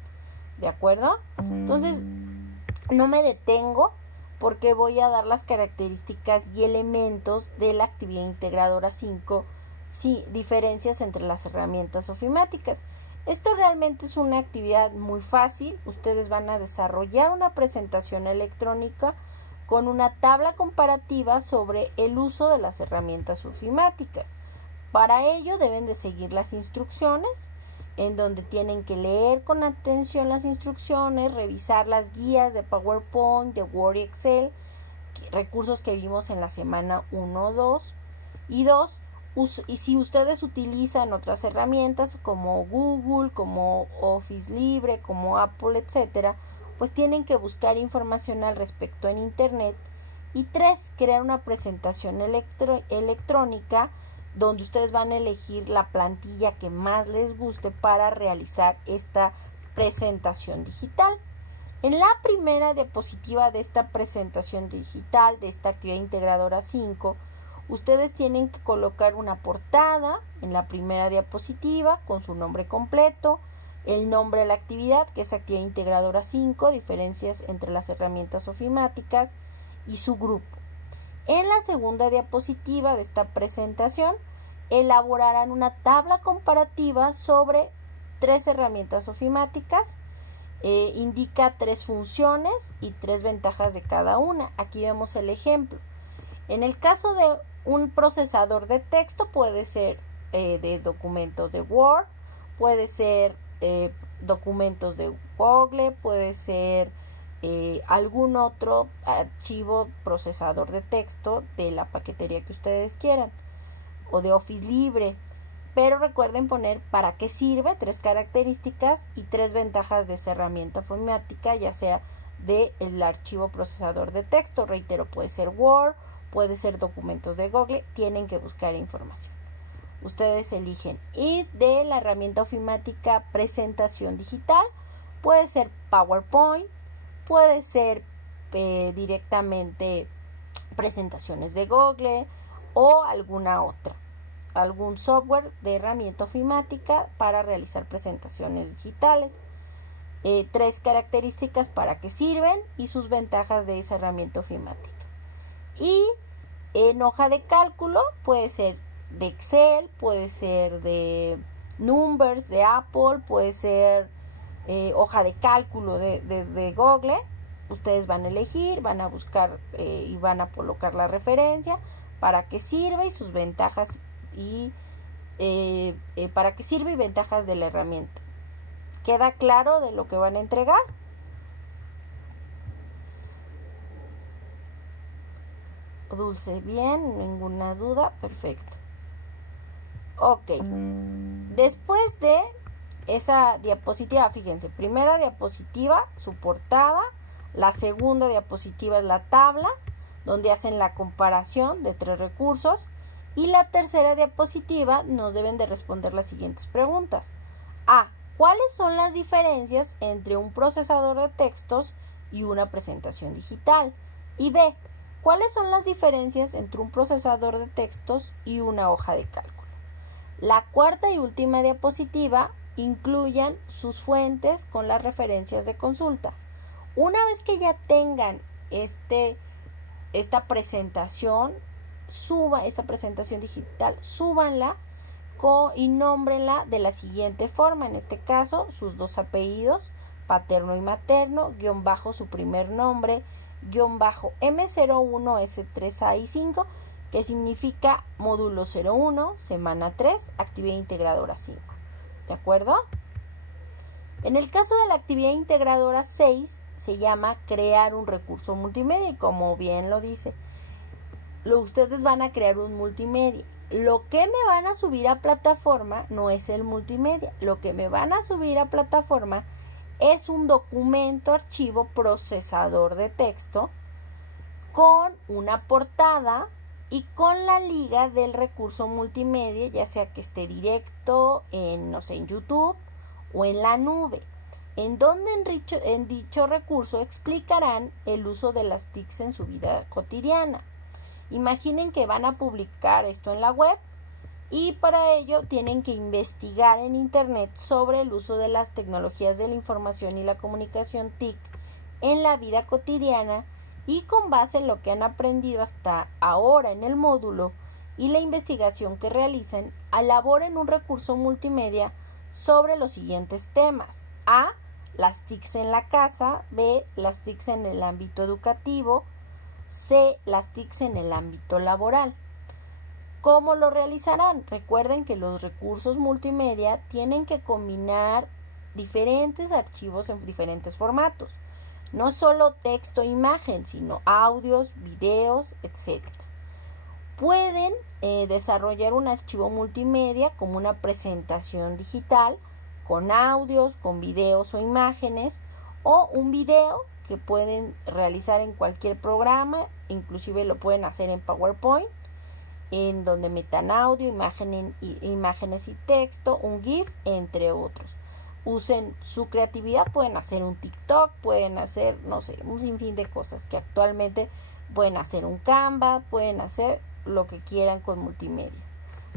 ¿De acuerdo? Entonces, no me detengo porque voy a dar las características y elementos de la actividad integradora 5, diferencias entre las herramientas ofimáticas. Esto realmente es una actividad muy fácil. Ustedes van a desarrollar una presentación electrónica con una tabla comparativa sobre el uso de las herramientas ofimáticas. Para ello deben de seguir las instrucciones. en donde tienen que leer con atención las instrucciones, revisar las guías de PowerPoint, de Word y Excel, recursos que vimos en la semana 1, 2 y 2. Y si ustedes utilizan otras herramientas como Google, como Office Libre, como Apple, etcétera, pues tienen que buscar información al respecto en Internet. Y 3, crear una presentación electrónica donde ustedes van a elegir la plantilla que más les guste para realizar esta presentación digital. En la primera diapositiva de esta presentación digital, de esta actividad integradora 5, ustedes tienen que colocar una portada en la primera diapositiva con su nombre completo, el nombre de la actividad, que es actividad integradora 5, diferencias entre las herramientas ofimáticas, y su grupo. En la segunda diapositiva de esta presentación, elaborarán una tabla comparativa sobre 3 herramientas ofimáticas. Indica 3 funciones y 3 ventajas de cada una. Aquí vemos el ejemplo. En el caso de un procesador de texto, puede ser de documentos de Word, puede ser documentos de Google, puede ser algún otro archivo procesador de texto de la paquetería que ustedes quieran, o de Office Libre. Pero recuerden poner para qué sirve, 3 características y 3 ventajas de esa herramienta ofimática, ya sea del archivo procesador de texto. Reitero, puede ser Word, puede ser documentos de Google, tienen que buscar información. Ustedes eligen. Y de la herramienta ofimática presentación digital, puede ser PowerPoint, puede ser directamente presentaciones de Google o alguna otra. Algún software de herramienta ofimática para realizar presentaciones digitales. 3 características para qué sirven y sus ventajas de esa herramienta ofimática. Y en hoja de cálculo puede ser de Excel, puede ser de Numbers de Apple, puede ser hoja de cálculo de Google. Ustedes van a elegir, van a buscar y van a colocar la referencia, para qué sirve y sus ventajas y para qué sirve y ventajas de la herramienta. ¿Queda claro de lo que van a entregar? Dulce, bien, ninguna duda, perfecto. Ok, después de esa diapositiva, fíjense, primera diapositiva, su portada, la segunda diapositiva es la tabla, donde hacen la comparación de 3 recursos, y la tercera diapositiva nos deben de responder las siguientes preguntas. A. ¿Cuáles son las diferencias entre un procesador de textos y una presentación digital? Y B. ¿Cuáles son las diferencias entre un procesador de textos y una hoja de cálculo? La cuarta y última diapositiva incluyan sus fuentes con las referencias de consulta. Una vez que ya tengan esta presentación, esta presentación digital, súbanla y nómbrenla de la siguiente forma. En este caso, sus 2 apellidos, paterno y materno, guión bajo su primer nombre, guión bajo M01, S3A y 5, que significa módulo 01, semana 3, actividad integradora 5. ¿De acuerdo? En el caso de la actividad integradora 6, se llama crear un recurso multimedia, y como bien lo dice, ustedes van a crear un multimedia. Lo que me van a subir a plataforma no es el multimedia. Lo que me van a subir a plataforma es un documento, archivo, procesador de texto con una portada y con la liga del recurso multimedia, ya sea que esté directo en YouTube o en la nube, en donde en dicho recurso explicarán el uso de las TICs en su vida cotidiana. Imaginen que van a publicar esto en la web y para ello tienen que investigar en Internet sobre el uso de las tecnologías de la información y la comunicación TIC en la vida cotidiana, y con base en lo que han aprendido hasta ahora en el módulo y la investigación que realicen, elaboren un recurso multimedia sobre los siguientes temas. A. Las TICs en la casa. B. Las TICs en el ámbito educativo. C. Las TICs en el ámbito laboral. ¿Cómo lo realizarán? Recuerden que los recursos multimedia tienen que combinar diferentes archivos en diferentes formatos. No solo texto e imagen, sino audios, videos, etc. Pueden desarrollar un archivo multimedia como una presentación digital con audios, con videos o imágenes, o un video que pueden realizar en cualquier programa, inclusive lo pueden hacer en PowerPoint, en donde metan audio, imágenes y texto, un GIF, entre otros. Usen su creatividad, pueden hacer un TikTok, pueden hacer, no sé, un sinfín de cosas que actualmente pueden hacer un Canva, pueden hacer lo que quieran con multimedia.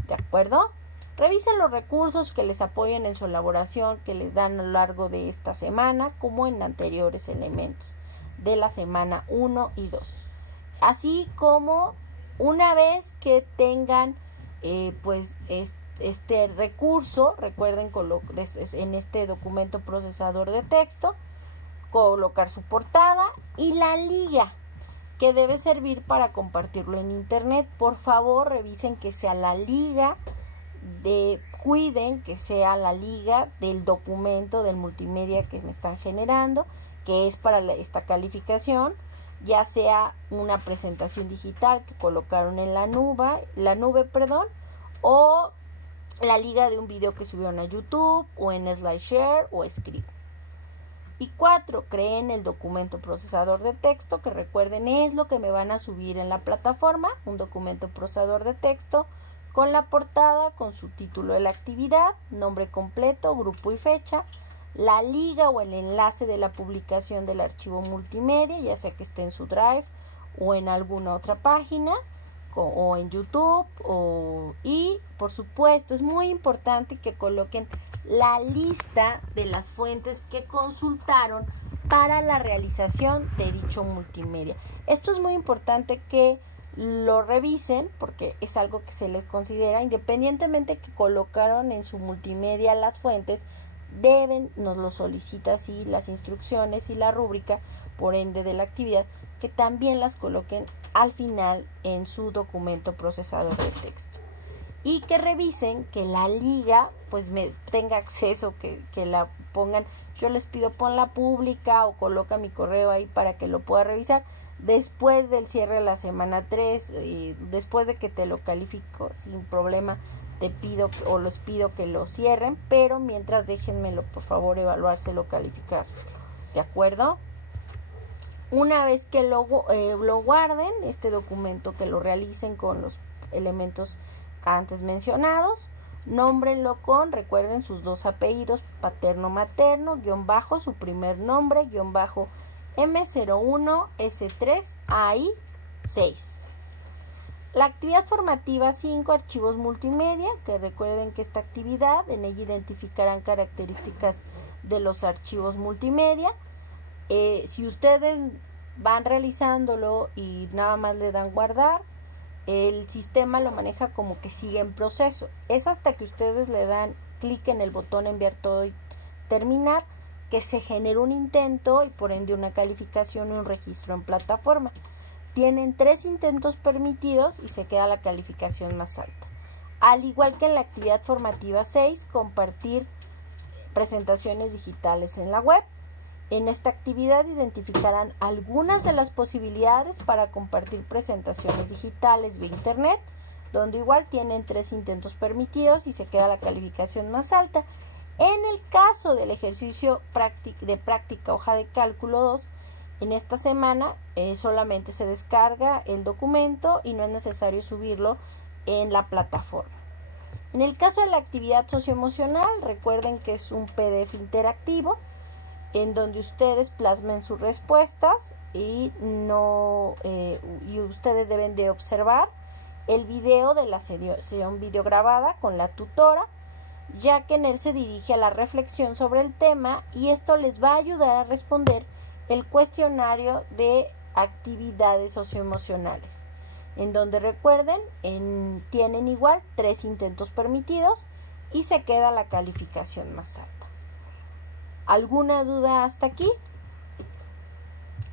¿De acuerdo? Revisen los recursos que les apoyen en su elaboración, que les dan a lo largo de esta semana, como en anteriores elementos de la semana 1 y 2. Así como una vez que tengan este recurso, recuerden en este documento procesador de texto, colocar su portada y la liga que debe servir para compartirlo en internet. Por favor, revisen que sea la liga cuiden que sea la liga del documento del multimedia que me están generando, que es para esta calificación, ya sea una presentación digital que colocaron en la nube, o la liga de un video que subieron a YouTube o en SlideShare o Scribd. Y 4, creen el documento procesador de texto, que recuerden es lo que me van a subir en la plataforma, un documento procesador de texto con la portada, con su título de la actividad, nombre completo, grupo y fecha, la liga o el enlace de la publicación del archivo multimedia, ya sea que esté en su Drive o en alguna otra página, o en YouTube, y por supuesto es muy importante que coloquen la lista de las fuentes que consultaron para la realización de dicho multimedia. Esto es muy importante que lo revisen porque es algo que se les considera, independientemente que colocaron en su multimedia las fuentes, nos lo solicita así las instrucciones y la rúbrica, por ende de la actividad, que también las coloquen al final en su documento procesador de texto. Y que revisen que la liga pues tenga acceso, que la pongan, yo les pido ponla pública o coloca mi correo ahí para que lo pueda revisar después del cierre de la semana 3, y después de que te lo califico sin problema, los pido que lo cierren, pero mientras déjenmelo por favor evaluárselo, calificar, ¿de acuerdo? Una vez que lo guarden, este documento, que lo realicen con los elementos antes mencionados, nómbrenlo recuerden sus 2 apellidos, paterno, materno, guión bajo, su primer nombre, guión bajo, M01, S3, AI 6. La actividad formativa 5, archivos multimedia, que recuerden que esta actividad, en ella identificarán características de los archivos multimedia. Si ustedes van realizándolo y nada más le dan guardar, el sistema lo maneja como que sigue en proceso. Es hasta que ustedes le dan clic en el botón enviar todo y terminar, que se genera un intento y por ende una calificación y un registro en plataforma. Tienen 3 intentos permitidos y se queda la calificación más alta. Al igual que en la actividad formativa 6, compartir presentaciones digitales en la web. En esta actividad identificarán algunas de las posibilidades para compartir presentaciones digitales vía internet, donde igual tienen 3 intentos permitidos y se queda la calificación más alta. En el caso del ejercicio de práctica hoja de cálculo 2, en esta semana solamente se descarga el documento y no es necesario subirlo en la plataforma. En el caso de la actividad socioemocional, recuerden que es un PDF interactivo en donde ustedes plasmen sus respuestas y ustedes deben de observar el video de la sesión videograbada con la tutora, ya que en él se dirige a la reflexión sobre el tema y esto les va a ayudar a responder el cuestionario de actividades socioemocionales, en donde recuerden, tienen igual 3 intentos permitidos y se queda la calificación más alta. ¿Alguna duda hasta aquí?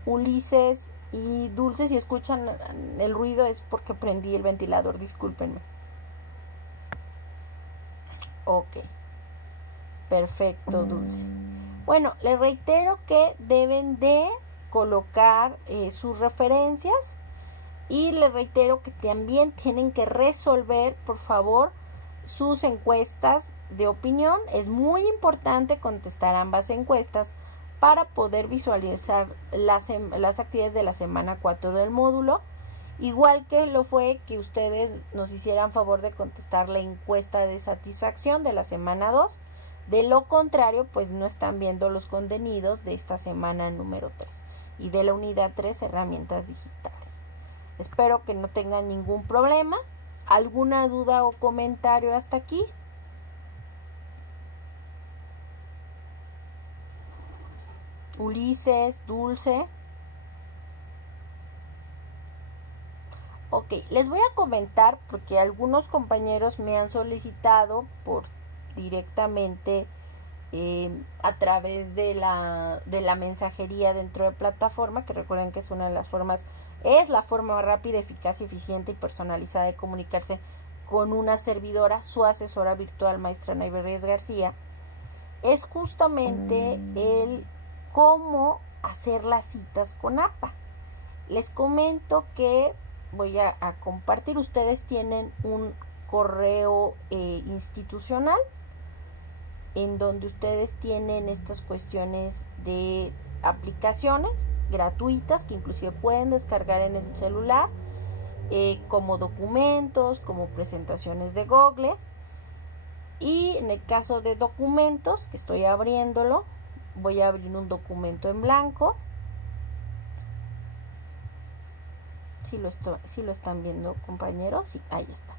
Ulises y Dulce, si escuchan el ruido es porque prendí el ventilador, discúlpenme. Ok. Perfecto, Dulce. Bueno, les reitero que deben de colocar sus referencias y les reitero que también tienen que resolver, por favor, sus encuestas de opinión. Es muy importante contestar ambas encuestas para poder visualizar las actividades de la semana 4 del módulo, igual que lo fue que ustedes nos hicieran favor de contestar la encuesta de satisfacción de la semana 2. De lo contrario, pues no están viendo los contenidos de esta semana número 3 y de la unidad 3, herramientas digitales. Espero que no tengan ningún problema. ¿Alguna duda o comentario hasta aquí? Ulises, Dulce. Ok, les voy a comentar porque algunos compañeros me han solicitado por directamente a través de la mensajería dentro de plataforma, que recuerden que es una de las formas, es la forma más rápida, eficaz, eficiente y personalizada de comunicarse con una servidora, su asesora virtual, maestra Nayber Reyes García, es justamente el cómo hacer las citas con APA. Les comento que voy a compartir, ustedes tienen un correo institucional en donde ustedes tienen estas cuestiones de aplicaciones gratuitas que inclusive pueden descargar en el celular, como documentos, como presentaciones de Google. Y en el caso de documentos, que estoy abriéndolo, voy a abrir un documento en blanco. Si lo están viendo, compañeros, sí, ahí está.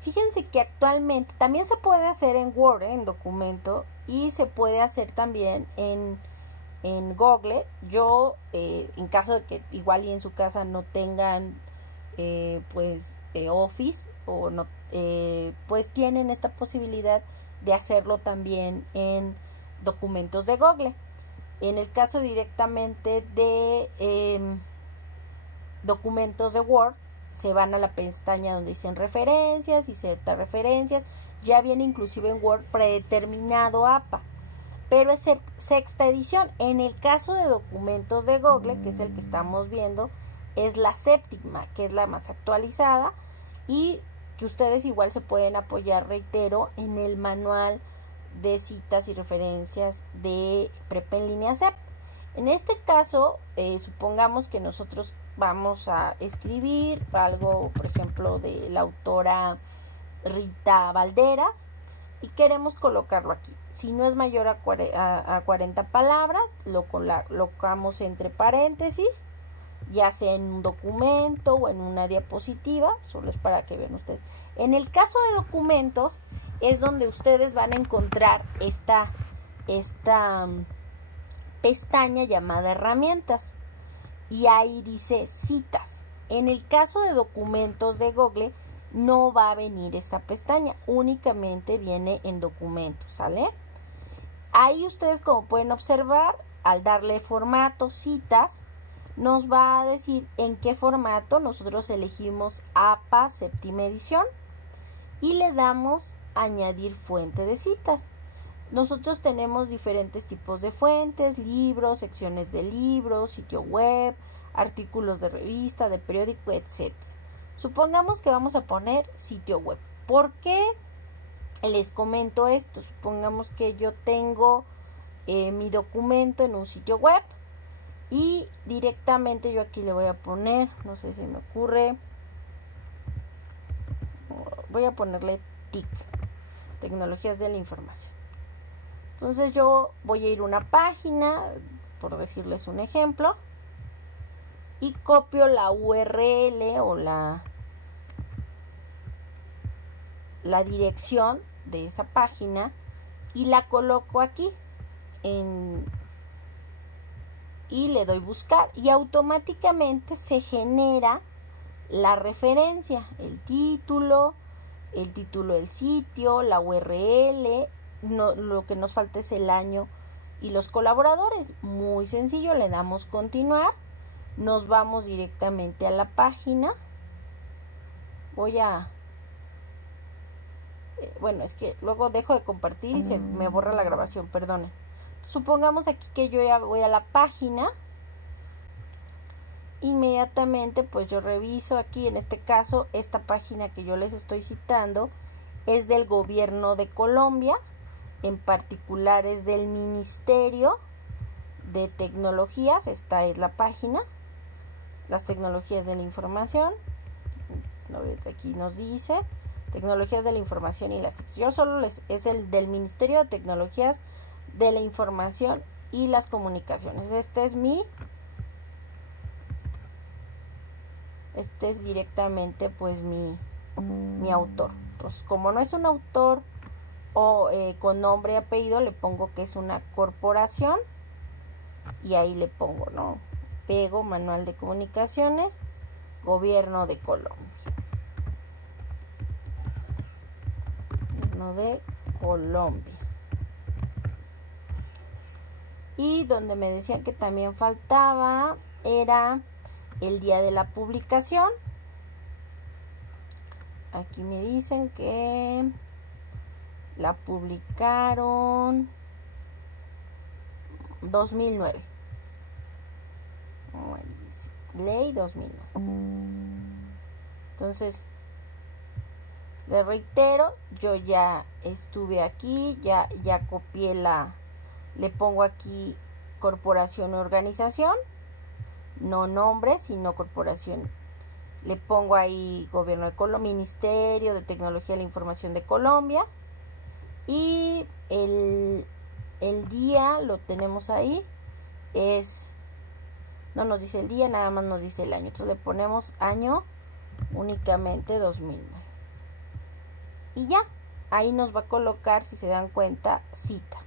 Fíjense que actualmente también se puede hacer en Word, en documento, y se puede hacer también en Google. Yo, en caso de que igual y en su casa no tengan Office o no, pues tienen esta posibilidad de hacerlo también en documentos de Google. En el caso directamente de documentos de Word, se van a la pestaña donde dicen referencias, insertar referencias, ya viene inclusive en Word predeterminado APA, pero es sexta edición. En el caso de documentos de Google, que es el que estamos viendo, es la séptima, que es la más actualizada, y que ustedes igual se pueden apoyar, reitero, en el manual de citas y referencias de Prepa en línea CEP. En este caso, supongamos que nosotros vamos a escribir algo, por ejemplo, de la autora Rita Valderas y queremos colocarlo aquí. Si no es mayor a 40 palabras, lo colocamos entre paréntesis, ya sea en un documento o en una diapositiva, solo es para que vean ustedes. En el caso de documentos, es donde ustedes van a encontrar esta pestaña llamada herramientas. Y ahí dice citas. En el caso de documentos de Google no va a venir esta pestaña, únicamente viene en documentos, ¿sale? Ahí ustedes, como pueden observar, al darle formato citas, nos va a decir en qué formato. Nosotros elegimos APA séptima edición y le damos añadir fuente de citas. Nosotros tenemos diferentes tipos de fuentes, libros, secciones de libros, sitio web, artículos de revista, de periódico, etc. Supongamos que vamos a poner sitio web. ¿Por qué les comento esto? Supongamos que yo tengo mi documento en un sitio web y directamente yo aquí le voy a poner, no sé si me ocurre, voy a ponerle TIC, Tecnologías de la Información. Entonces yo voy a ir a una página, por decirles un ejemplo, y copio la URL o la dirección de esa página y la coloco aquí y le doy buscar y automáticamente se genera la referencia, el título del sitio, la URL. No, lo que nos falta es el año y los colaboradores. Muy sencillo, le damos continuar, nos vamos directamente a la página. Voy a Bueno, es que luego dejo de compartir y se me borra la grabación, perdonen. Supongamos aquí que yo ya voy a la página. Inmediatamente pues yo reviso aquí, en este caso esta página que yo les estoy citando es del gobierno de Colombia, en particular es del Ministerio de Tecnologías. Esta es la página, las tecnologías de la información. Aquí nos dice tecnologías de la información y las yo solo les es el del Ministerio de Tecnologías de la Información y las Comunicaciones. Este es directamente pues mi autor. Entonces, como no es un autor o con nombre y apellido, le pongo que es una corporación y ahí le pongo, ¿no? Pego Manual de Comunicaciones, Gobierno de Colombia. Gobierno de Colombia. Y donde me decían que también faltaba era el día de la publicación. Aquí me dicen que la publicaron 2009. Ley 2009. Entonces, le reitero, yo ya estuve aquí, ya copié le pongo aquí corporación o organización, no nombre, sino corporación. Le pongo ahí Gobierno de Colombia, Ministerio de Tecnología de la Información de Colombia. Y el día lo tenemos ahí. No nos dice el día, nada más nos dice el año. Entonces le ponemos año únicamente 2009. Y ya, ahí nos va a colocar, si se dan cuenta, cita.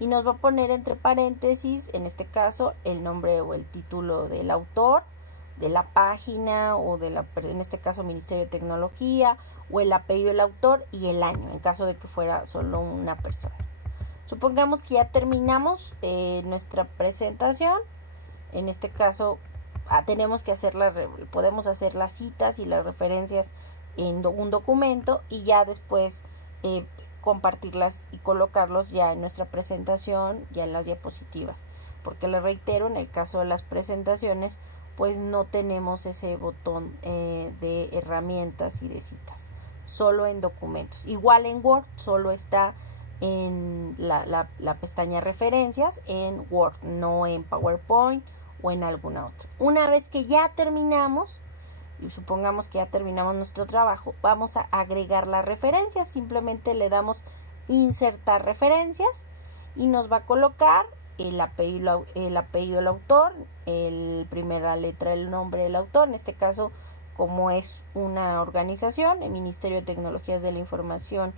Y nos va a poner entre paréntesis, en este caso, el nombre o el título del autor, de la página o en este caso Ministerio de Tecnología, o el apellido del autor y el año, en caso de que fuera solo una persona. Supongamos que ya terminamos nuestra presentación. En este caso tenemos que podemos hacer las citas y las referencias en un documento y ya después compartirlas y colocarlos ya en nuestra presentación, ya en las diapositivas, porque les reitero, en el caso de las presentaciones pues no tenemos ese botón de herramientas y de citas, solo en documentos. Igual en Word, solo está en la pestaña referencias en Word, no en PowerPoint o en alguna otra. Una vez que ya terminamos, y supongamos que ya terminamos nuestro trabajo, vamos a agregar las referencias. Simplemente le damos insertar referencias y nos va a colocar el apellido del autor, la primera letra del nombre del autor, en este caso como es una organización, el Ministerio de Tecnologías de la Información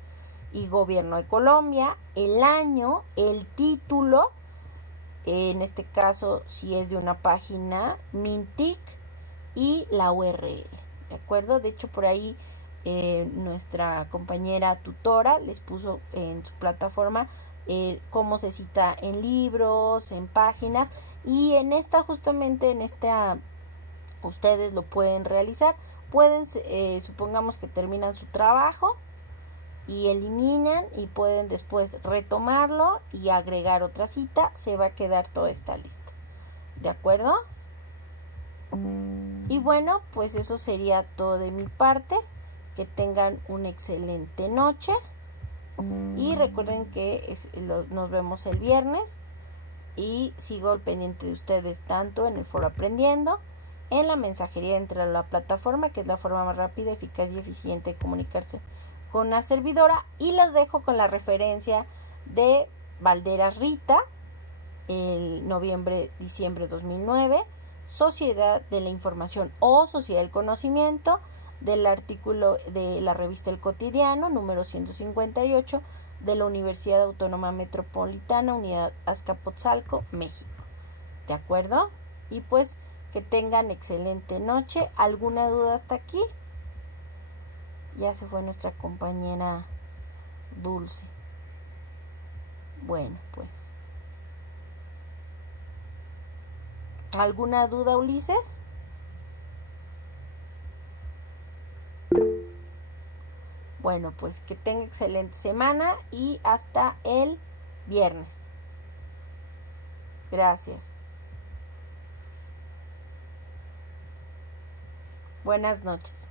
y Gobierno de Colombia, el año, el título, en este caso si es de una página, MINTIC, y la URL, ¿de acuerdo? De hecho, por ahí nuestra compañera tutora les puso en su plataforma cómo se cita en libros, en páginas, y justamente en esta ustedes lo pueden realizar. Pueden, supongamos que terminan su trabajo y eliminan y pueden después retomarlo y agregar otra cita, se va a quedar toda esta lista, ¿de acuerdo? Y bueno, pues eso sería todo de mi parte. Que tengan una excelente noche y recuerden que nos vemos el viernes y sigo al pendiente de ustedes tanto en el foro Aprendiendo, en la mensajería entre la plataforma, que es la forma más rápida, eficaz y eficiente de comunicarse con una servidora, y los dejo con la referencia de Valderas Rita, el diciembre 2009, Sociedad de la Información o Sociedad del Conocimiento, del artículo de la revista El Cotidiano, número 158, de la Universidad Autónoma Metropolitana, Unidad Azcapotzalco, México. ¿De acuerdo? Y pues que tengan excelente noche. ¿Alguna duda hasta aquí? Ya se fue nuestra compañera Dulce. Bueno, pues. ¿Alguna duda, Ulises? Bueno, pues que tenga excelente semana y hasta el viernes. Gracias. Buenas noches.